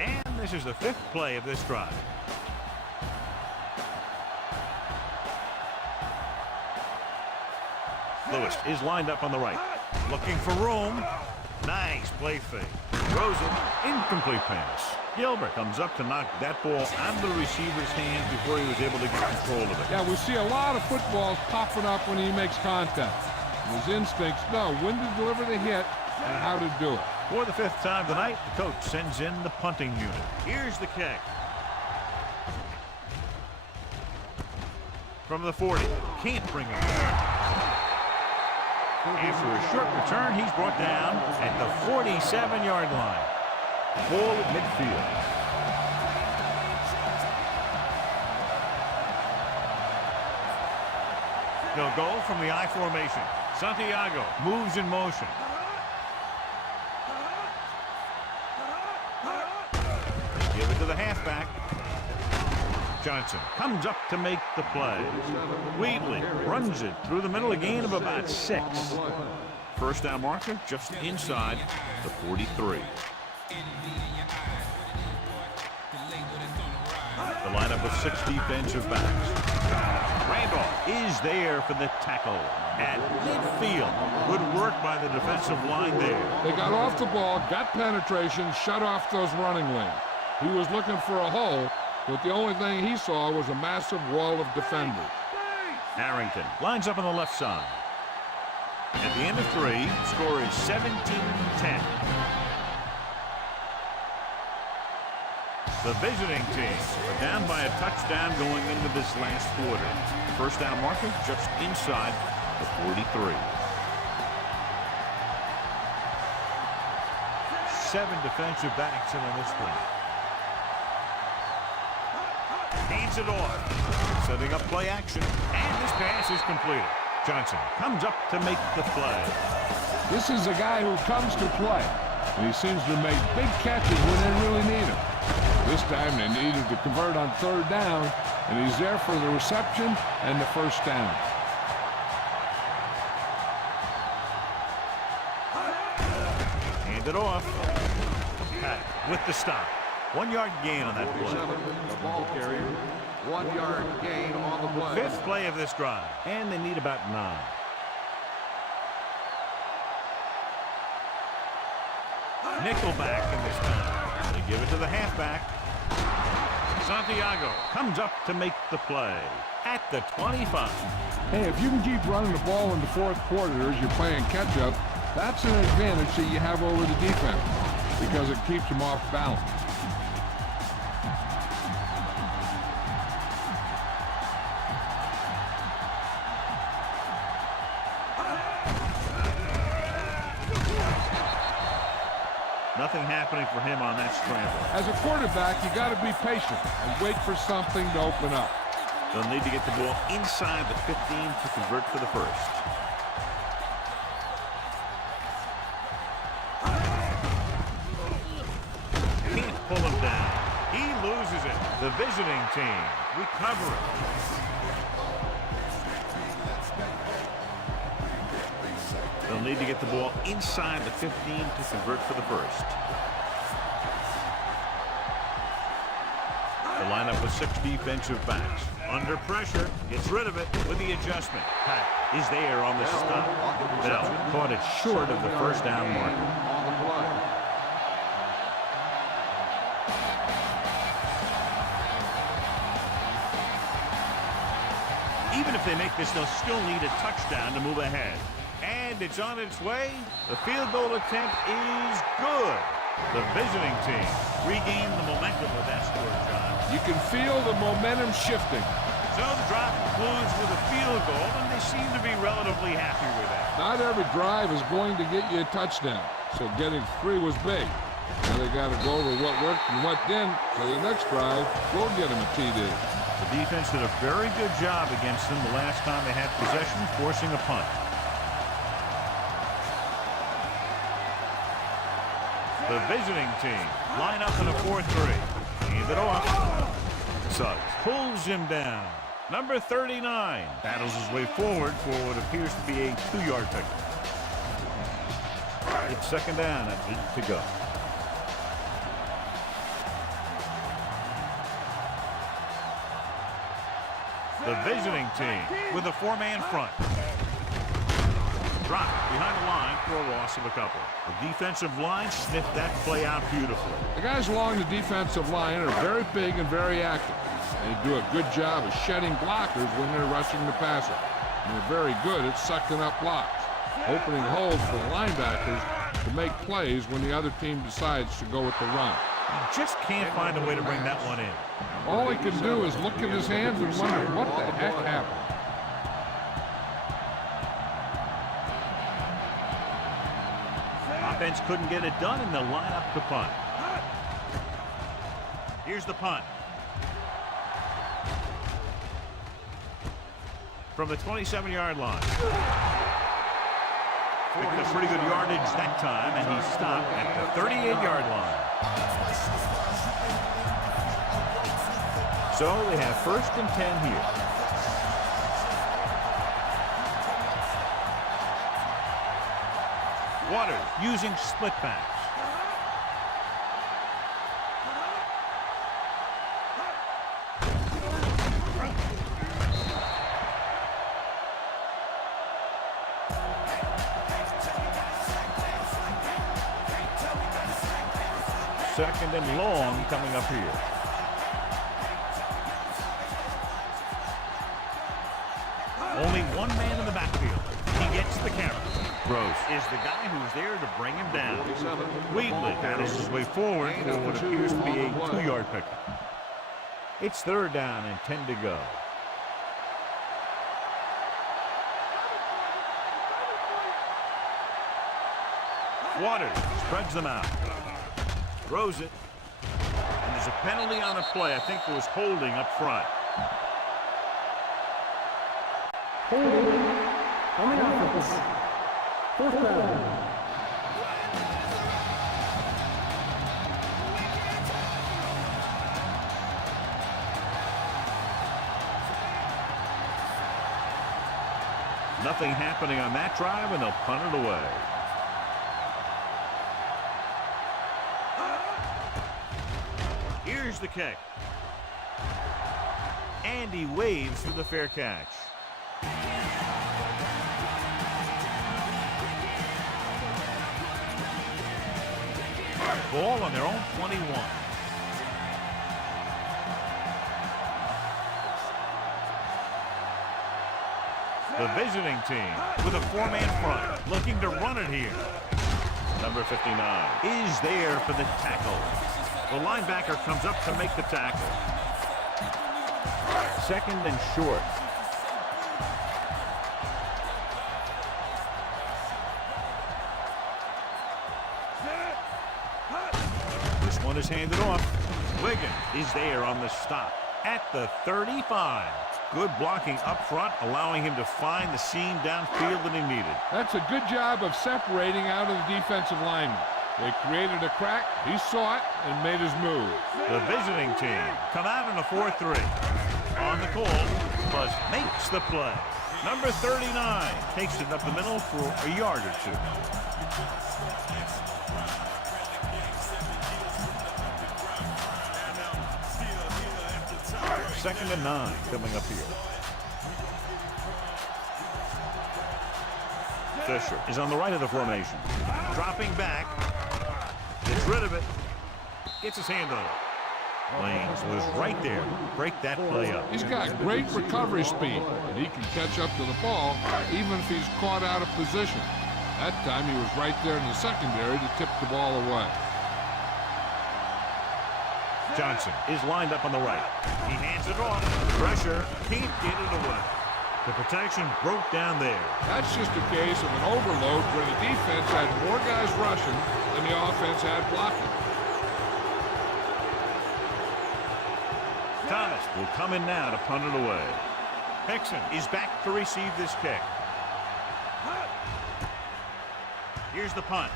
And this is the 5th play of this drive. Lewis is lined up on the right. Looking for room. Nice play fake. Throws it. Incomplete pass. Gilbert comes up to knock that ball out of the receiver's hands before he was able to get control of it. Yeah, we see a lot of footballs popping up when he makes contact. His instincts know when to deliver the hit and how to do it. For the 5th time tonight, the coach sends in the punting unit. Here's the kick. From the 40. Can't bring it back. After a short return, he's brought down at the 47-yard line. Ball at midfield. They'll go from the I formation. Santiago moves in motion. They give it to the halfback. Johnson comes up to make the play. Wheatley runs it through the middle, a gain of about 6. First down marker just inside the 43. The lineup of 6 defensive backs. Randolph is there for the tackle at midfield. Good work by the defensive line there. They got off the ball, got penetration, shut off those running lanes. He was looking for a hole, but the only thing he saw was a massive wall of defenders. Arrington lines up on the left side. At the end of 3, score is 17-10. The visiting team are down by a touchdown going into this last quarter. First down marker just inside the 43. 7 defensive backs in on this one. Hands it off. Setting up play action. And this pass is completed. Johnson comes up to make the play. This is a guy who comes to play. And he seems to make big catches when they really need him. This time they needed to convert on 3rd down, and he's there for the reception and the first down. Hand it off. Pallet with the stop. 1-yard gain on that play. The ball carrier, 1-yard gain on the play. 5th play of this drive, and they need about 9. Nickelback in this time. They give it to the halfback. Santiago comes up to make the play at the 25. Hey, if you can keep running the ball in the 4th quarter as you're playing catch-up, that's an advantage that you have over the defense because it keeps them off balance. Nothing happening for him on that scramble. As a quarterback, you got to be patient and wait for something to open up. They'll need to get the ball inside the 15 to convert for the first. Can't pull him down. loses it. The visiting team recover it. They'll need to get the ball inside the 15 to convert for the first. The lineup with 6 defensive backs. Under pressure, gets rid of it with the adjustment. Pat is there on the stop. Bell caught it short of the first down marker. On the play. Even if they make this, they'll still need a touchdown to move ahead. And it's on its way. The field goal attempt is good. The visiting team regained the momentum with that score, John. You can feel the momentum shifting. So the drive concludes with a field goal, and they seem to be relatively happy with that. Not every drive is going to get you a touchdown, so getting 3 was big. Now they got to go over what worked and what didn't, so the next drive will get them a TD. The defense did a very good job against them the last time they had possession, forcing a punt. The visiting team line up in a 4-3. Hand it off. Suggs pulls him down. Number 39 battles his way forward for what appears to be a 2-yard pickup. It's second down and 8 to go. The visiting team with a 4-man front. Drop behind the line for a loss of a couple. The defensive line sniffed that play out beautifully. The guys along the defensive line are very big and very active. They do a good job of shedding blockers when they're rushing the passer. And they're very good at sucking up blocks, opening holes for the linebackers to make plays when the other team decides to go with the run. You just can't find a way to bring that one in. All he can do is look at his hands and wonder what the heck happened. Offense couldn't get it done, and they'll line up to punt. Here's the punt. From the 27-yard line. Picked up pretty good yardage that time, and he stopped at the 38-yard line. So they have 1st and 10 here. Waters using split backs. Second and long coming up here. Only one man in the backfield. He gets the carry. Gross is the guy who's there to bring him down. Wheatley battles his way forward for what appears to be a 2-yard pickup. It's 3rd down and 10 to go. Waters spreads them out. Throws it. And there's a penalty on the play. I think there was holding up front. Holding on the offense. 4th down. Nothing happening on that drive, and they'll punt it away. Here's the kick. And he waves for the fair catch. Ball on their own 21. The visiting team with a 4-man front looking to run it here. Number 59 is there for the tackle. The linebacker comes up to make the tackle. Second and short. This one is handed off. Wiggins is there on the stop at the 35. Good blocking up front, allowing him to find the seam downfield that he needed. That's a good job of separating out of the defensive lineman. They created a crack. He saw it and made his move. The visiting team come out in a 4-3. On the call, plus makes the play. Number 39 takes it up the middle for a yard or two. Second and 9 coming up here. Fisher is on the right of the formation. Dropping back. Gets rid of it. Gets his hand on it. Lanes was right there. Break that play up. He's got great recovery speed, and he can catch up to the ball even if he's caught out of position. That time he was right there in the secondary to tip the ball away. Johnson is lined up on the right. He hands it off. Pressure. Can't get it away. The protection broke down there. That's just a case of an overload where the defense had more guys rushing than the offense had blocking. Thomas will come in now to punt it away. Hickson is back to receive this kick. Here's the punt.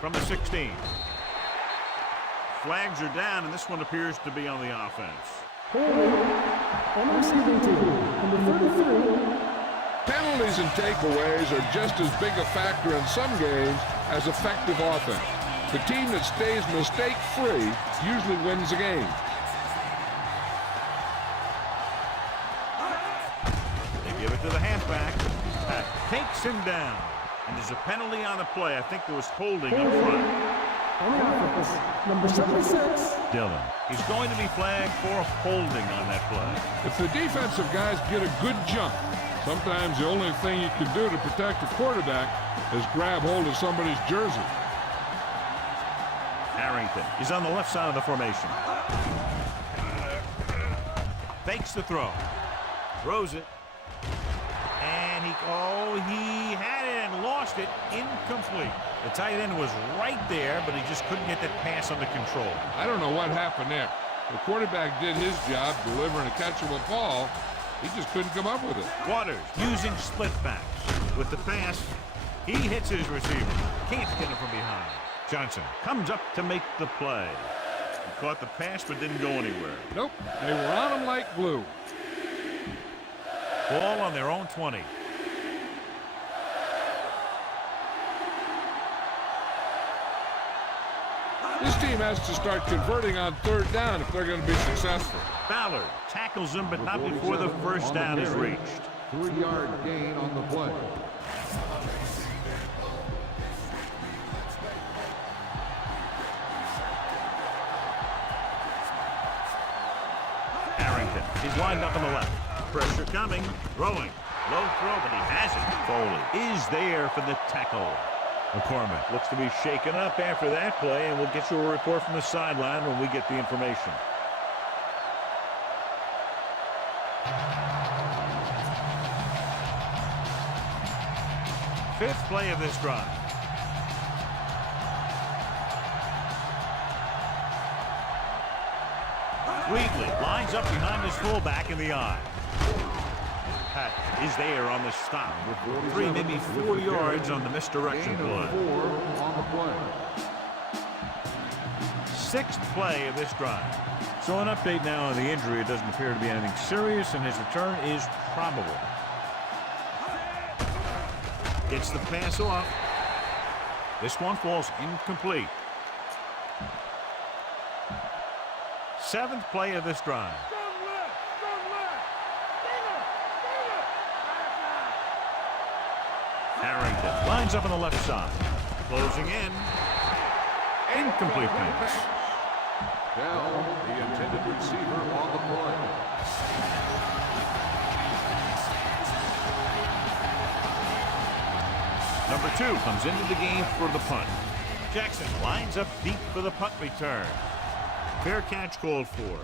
From the 16. Flags are down, and this one appears to be on the offense. Holding on the receiving team. Number 33. Penalties and takeaways are just as big a factor in some games as effective offense. The team that stays mistake-free usually wins the game. They give it to the halfback. That takes him down. And there's a penalty on the play. I think there was holding up front. On the offense, number 76. Dillon. He's going to be flagged for holding on that play. If the defensive guys get a good jump, sometimes the only thing you can do to protect the quarterback is grab hold of somebody's jersey. Harrington is on the left side of the formation. Fakes the throw. Throws it. And he had it and lost it. Incomplete. The tight end was right there, but he just couldn't get that pass under control. I don't know what happened there. The quarterback did his job delivering a catchable ball. He just couldn't come up with it. Waters using split backs. With the pass, he hits his receiver. Can't get him from behind. Johnson comes up to make the play. He caught the pass but didn't go anywhere. Nope, they were on him like glue. Ball on their own 20. This team has to start converting on third down if they're going to be successful. Ballard tackles him, but not before the first down is reached. 3-yard gain on the play. Harrington is lined up on the left. Pressure coming. Throwing. Low throw, but he has it. Foley is there for the tackle. McCormick looks to be shaken up after that play, and we'll get you a report from the sideline when we get the information. Fifth play of this drive. Wheatley lines up behind his fullback in the eye. Pat is there on the stop with 3, maybe 4 yards on the misdirection play. On the play. Sixth play of this drive. So an update now on the injury. It doesn't appear to be anything serious, and his return is probable. Gets the pass off. This one falls incomplete. Seventh play of this drive. Harrington lines up on the left side. Closing in. Incomplete pass. Bell, the intended receiver on the play. Number 2 comes into the game for the punt. Jackson lines up deep for the punt return. Fair catch called for.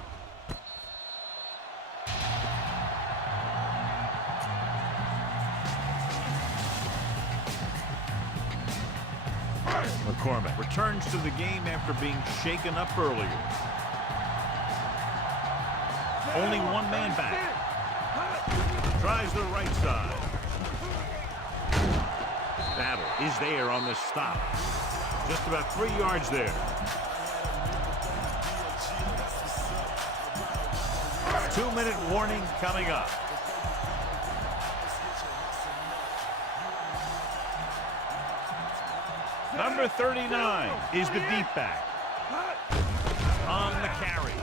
McCormick returns to the game after being shaken up earlier. Only one man back. Tries the right side. Battle is there on the stop. Just about 3 yards there. Two-minute warning coming up. Number 39 is the deep back. On the carry.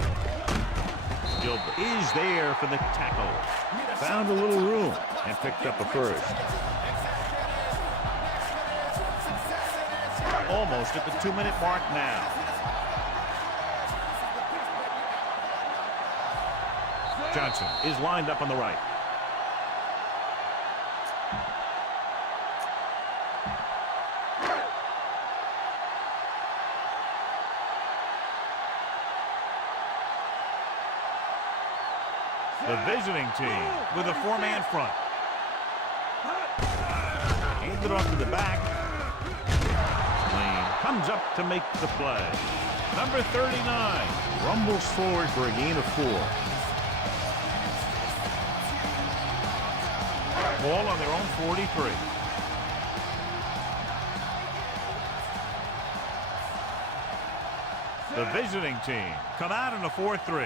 Gilbert is there for the tackle. Found a little room and picked up a first. Almost at the 2-minute mark now. Johnson is lined up on the right. The visiting team with a 4-man front. Handed off to the back. Lane comes up to make the play. Number 39 rumbles forward for a gain of 4. Ball on their own 43. The visiting team come out in a 4-3.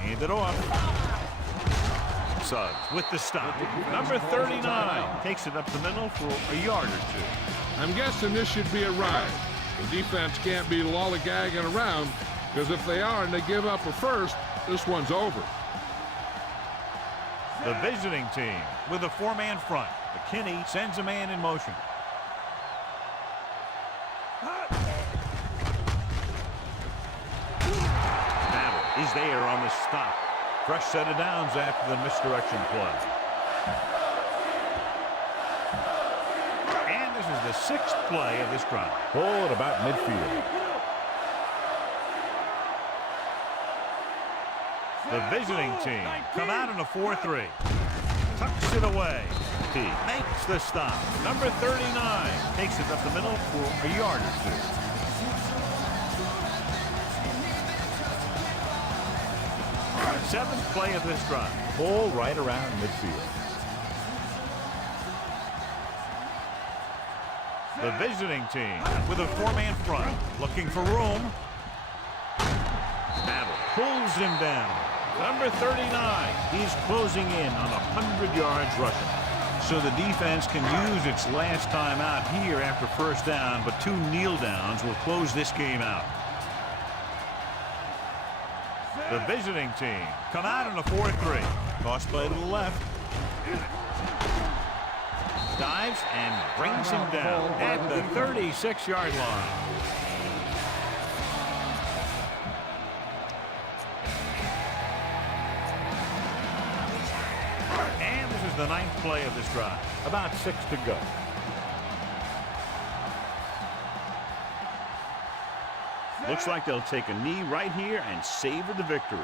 Hand it off. Suggs with the stop. Number 39 takes it up the middle for a yard or 2. I'm guessing this should be a ride. The defense can't be lollygagging around, because if they are and they give up a first, this one's over. The visiting team with a 4-man front. McKinney sends a man in motion. Battle is there on the stop. Fresh set of downs after the misdirection play. And this is the 6th play of this drive. Ball at about midfield. The visiting team come out in a 4-3. Tucks it away. T makes the stop. Number 39 takes it up the middle for a yard or 2. Seventh play of this drive. Ball right around midfield. The visiting team with a 4-man front, looking for room. Battle pulls him down. Number 39, he's closing in on 100 yards rushing. So the defense can use its last time out here after first down, but 2 kneel downs will close this game out. The visiting team come out in a 4-3. Toss play to the left. Dives and brings him down at the 36-yard line. And this is the 9th play of this drive. About 6 to go. Looks like they'll take a knee right here and savor the victory.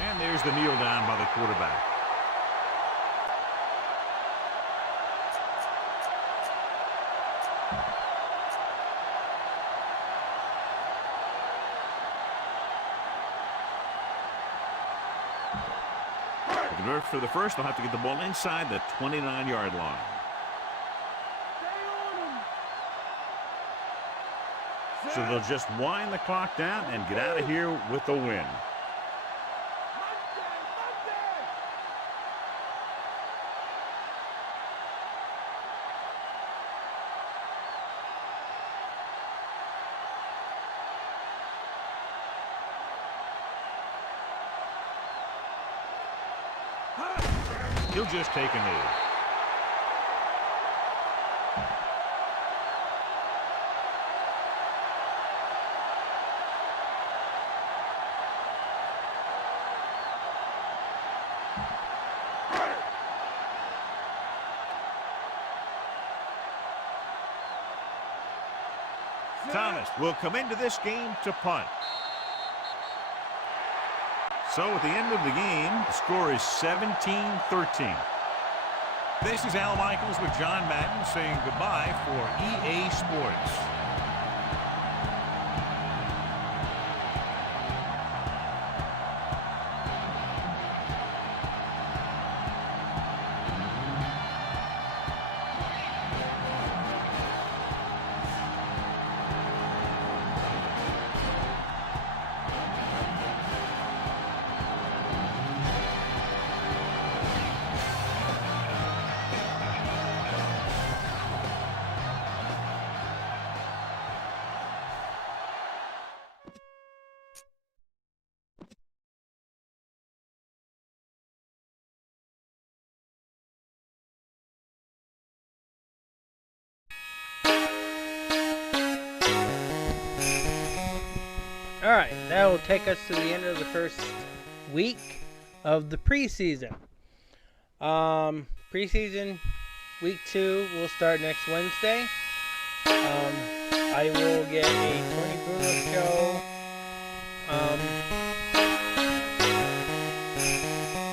And there's the kneel down by the quarterback. To convert for the first, they'll have to get the ball inside the 29-yard line. So they'll just wind the clock down and get out of here with the win. He'll just take a knee. Thomas will come into this game to punt. So at the end of the game, the score is 17-13. This is Al Michaels with John Madden saying goodbye for EA Sports. Alright, that will take us to the end of the first week of the preseason. Preseason week 2 will start next Wednesday. I will get a Tony Bruno show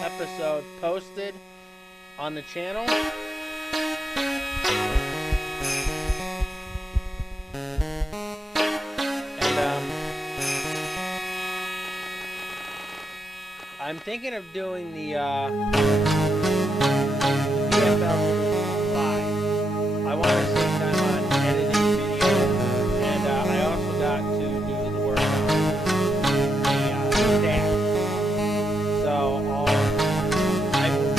episode posted on the channel. I'm thinking of doing the PFL live. I want to save time on editing video, and I also got to do the work on the stats. So I will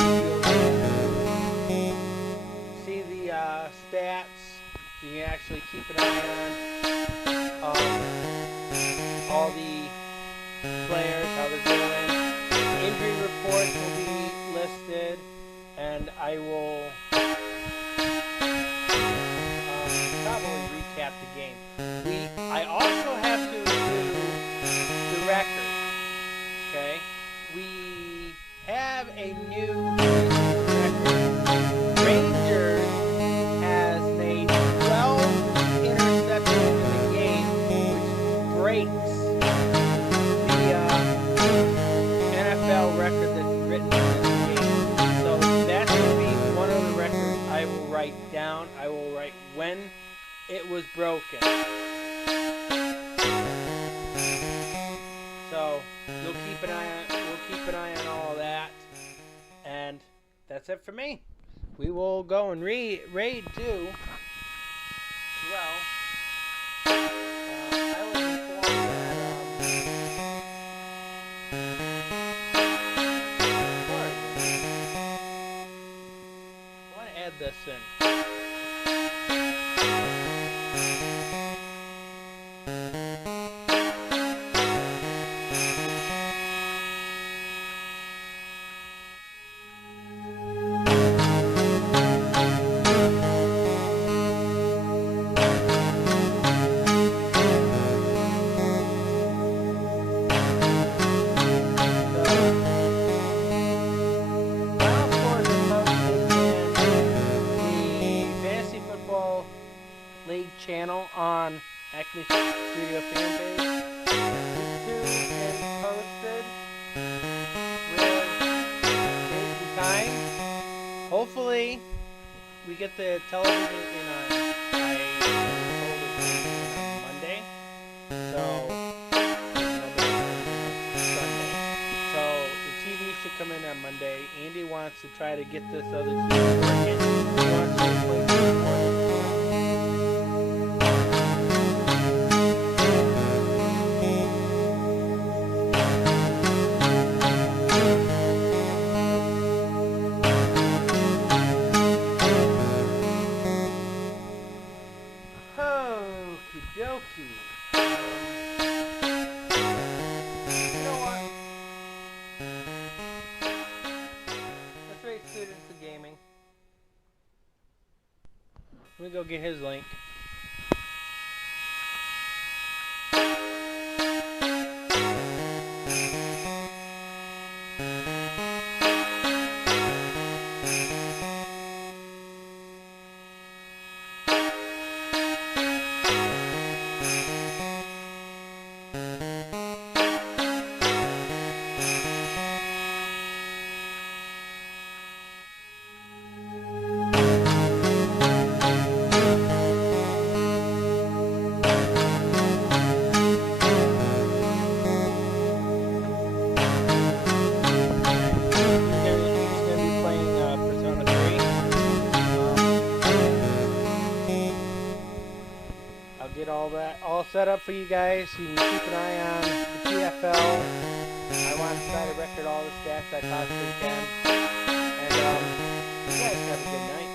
be able to see the stats, so you can actually keep an eye on all the players, how they're doing. Injury reports will be listed, and I will probably recap the game. I also have to do the record. Okay, we have a new record. Rangers has made 12 interceptions in the game, which breaks record that's written in this game. So that's going to be one of the records I will write down. I will write when it was broken. So we'll keep an eye on all that. And that's it for me. We will go and raid 2. Well, I was informed that add this in. Channel on Acme Studio Fanpage. Week 2 is posted with date and time. Hopefully, we get the television in on Monday. So Sunday. So the TV should come in on Monday. Andy wants to try to get this other TV working. He wants to replace it more. Let me go get his link. All set up for you guys, so you can keep an eye on the PFL. I want to try to record all the stats I possibly can. And you guys have a good night.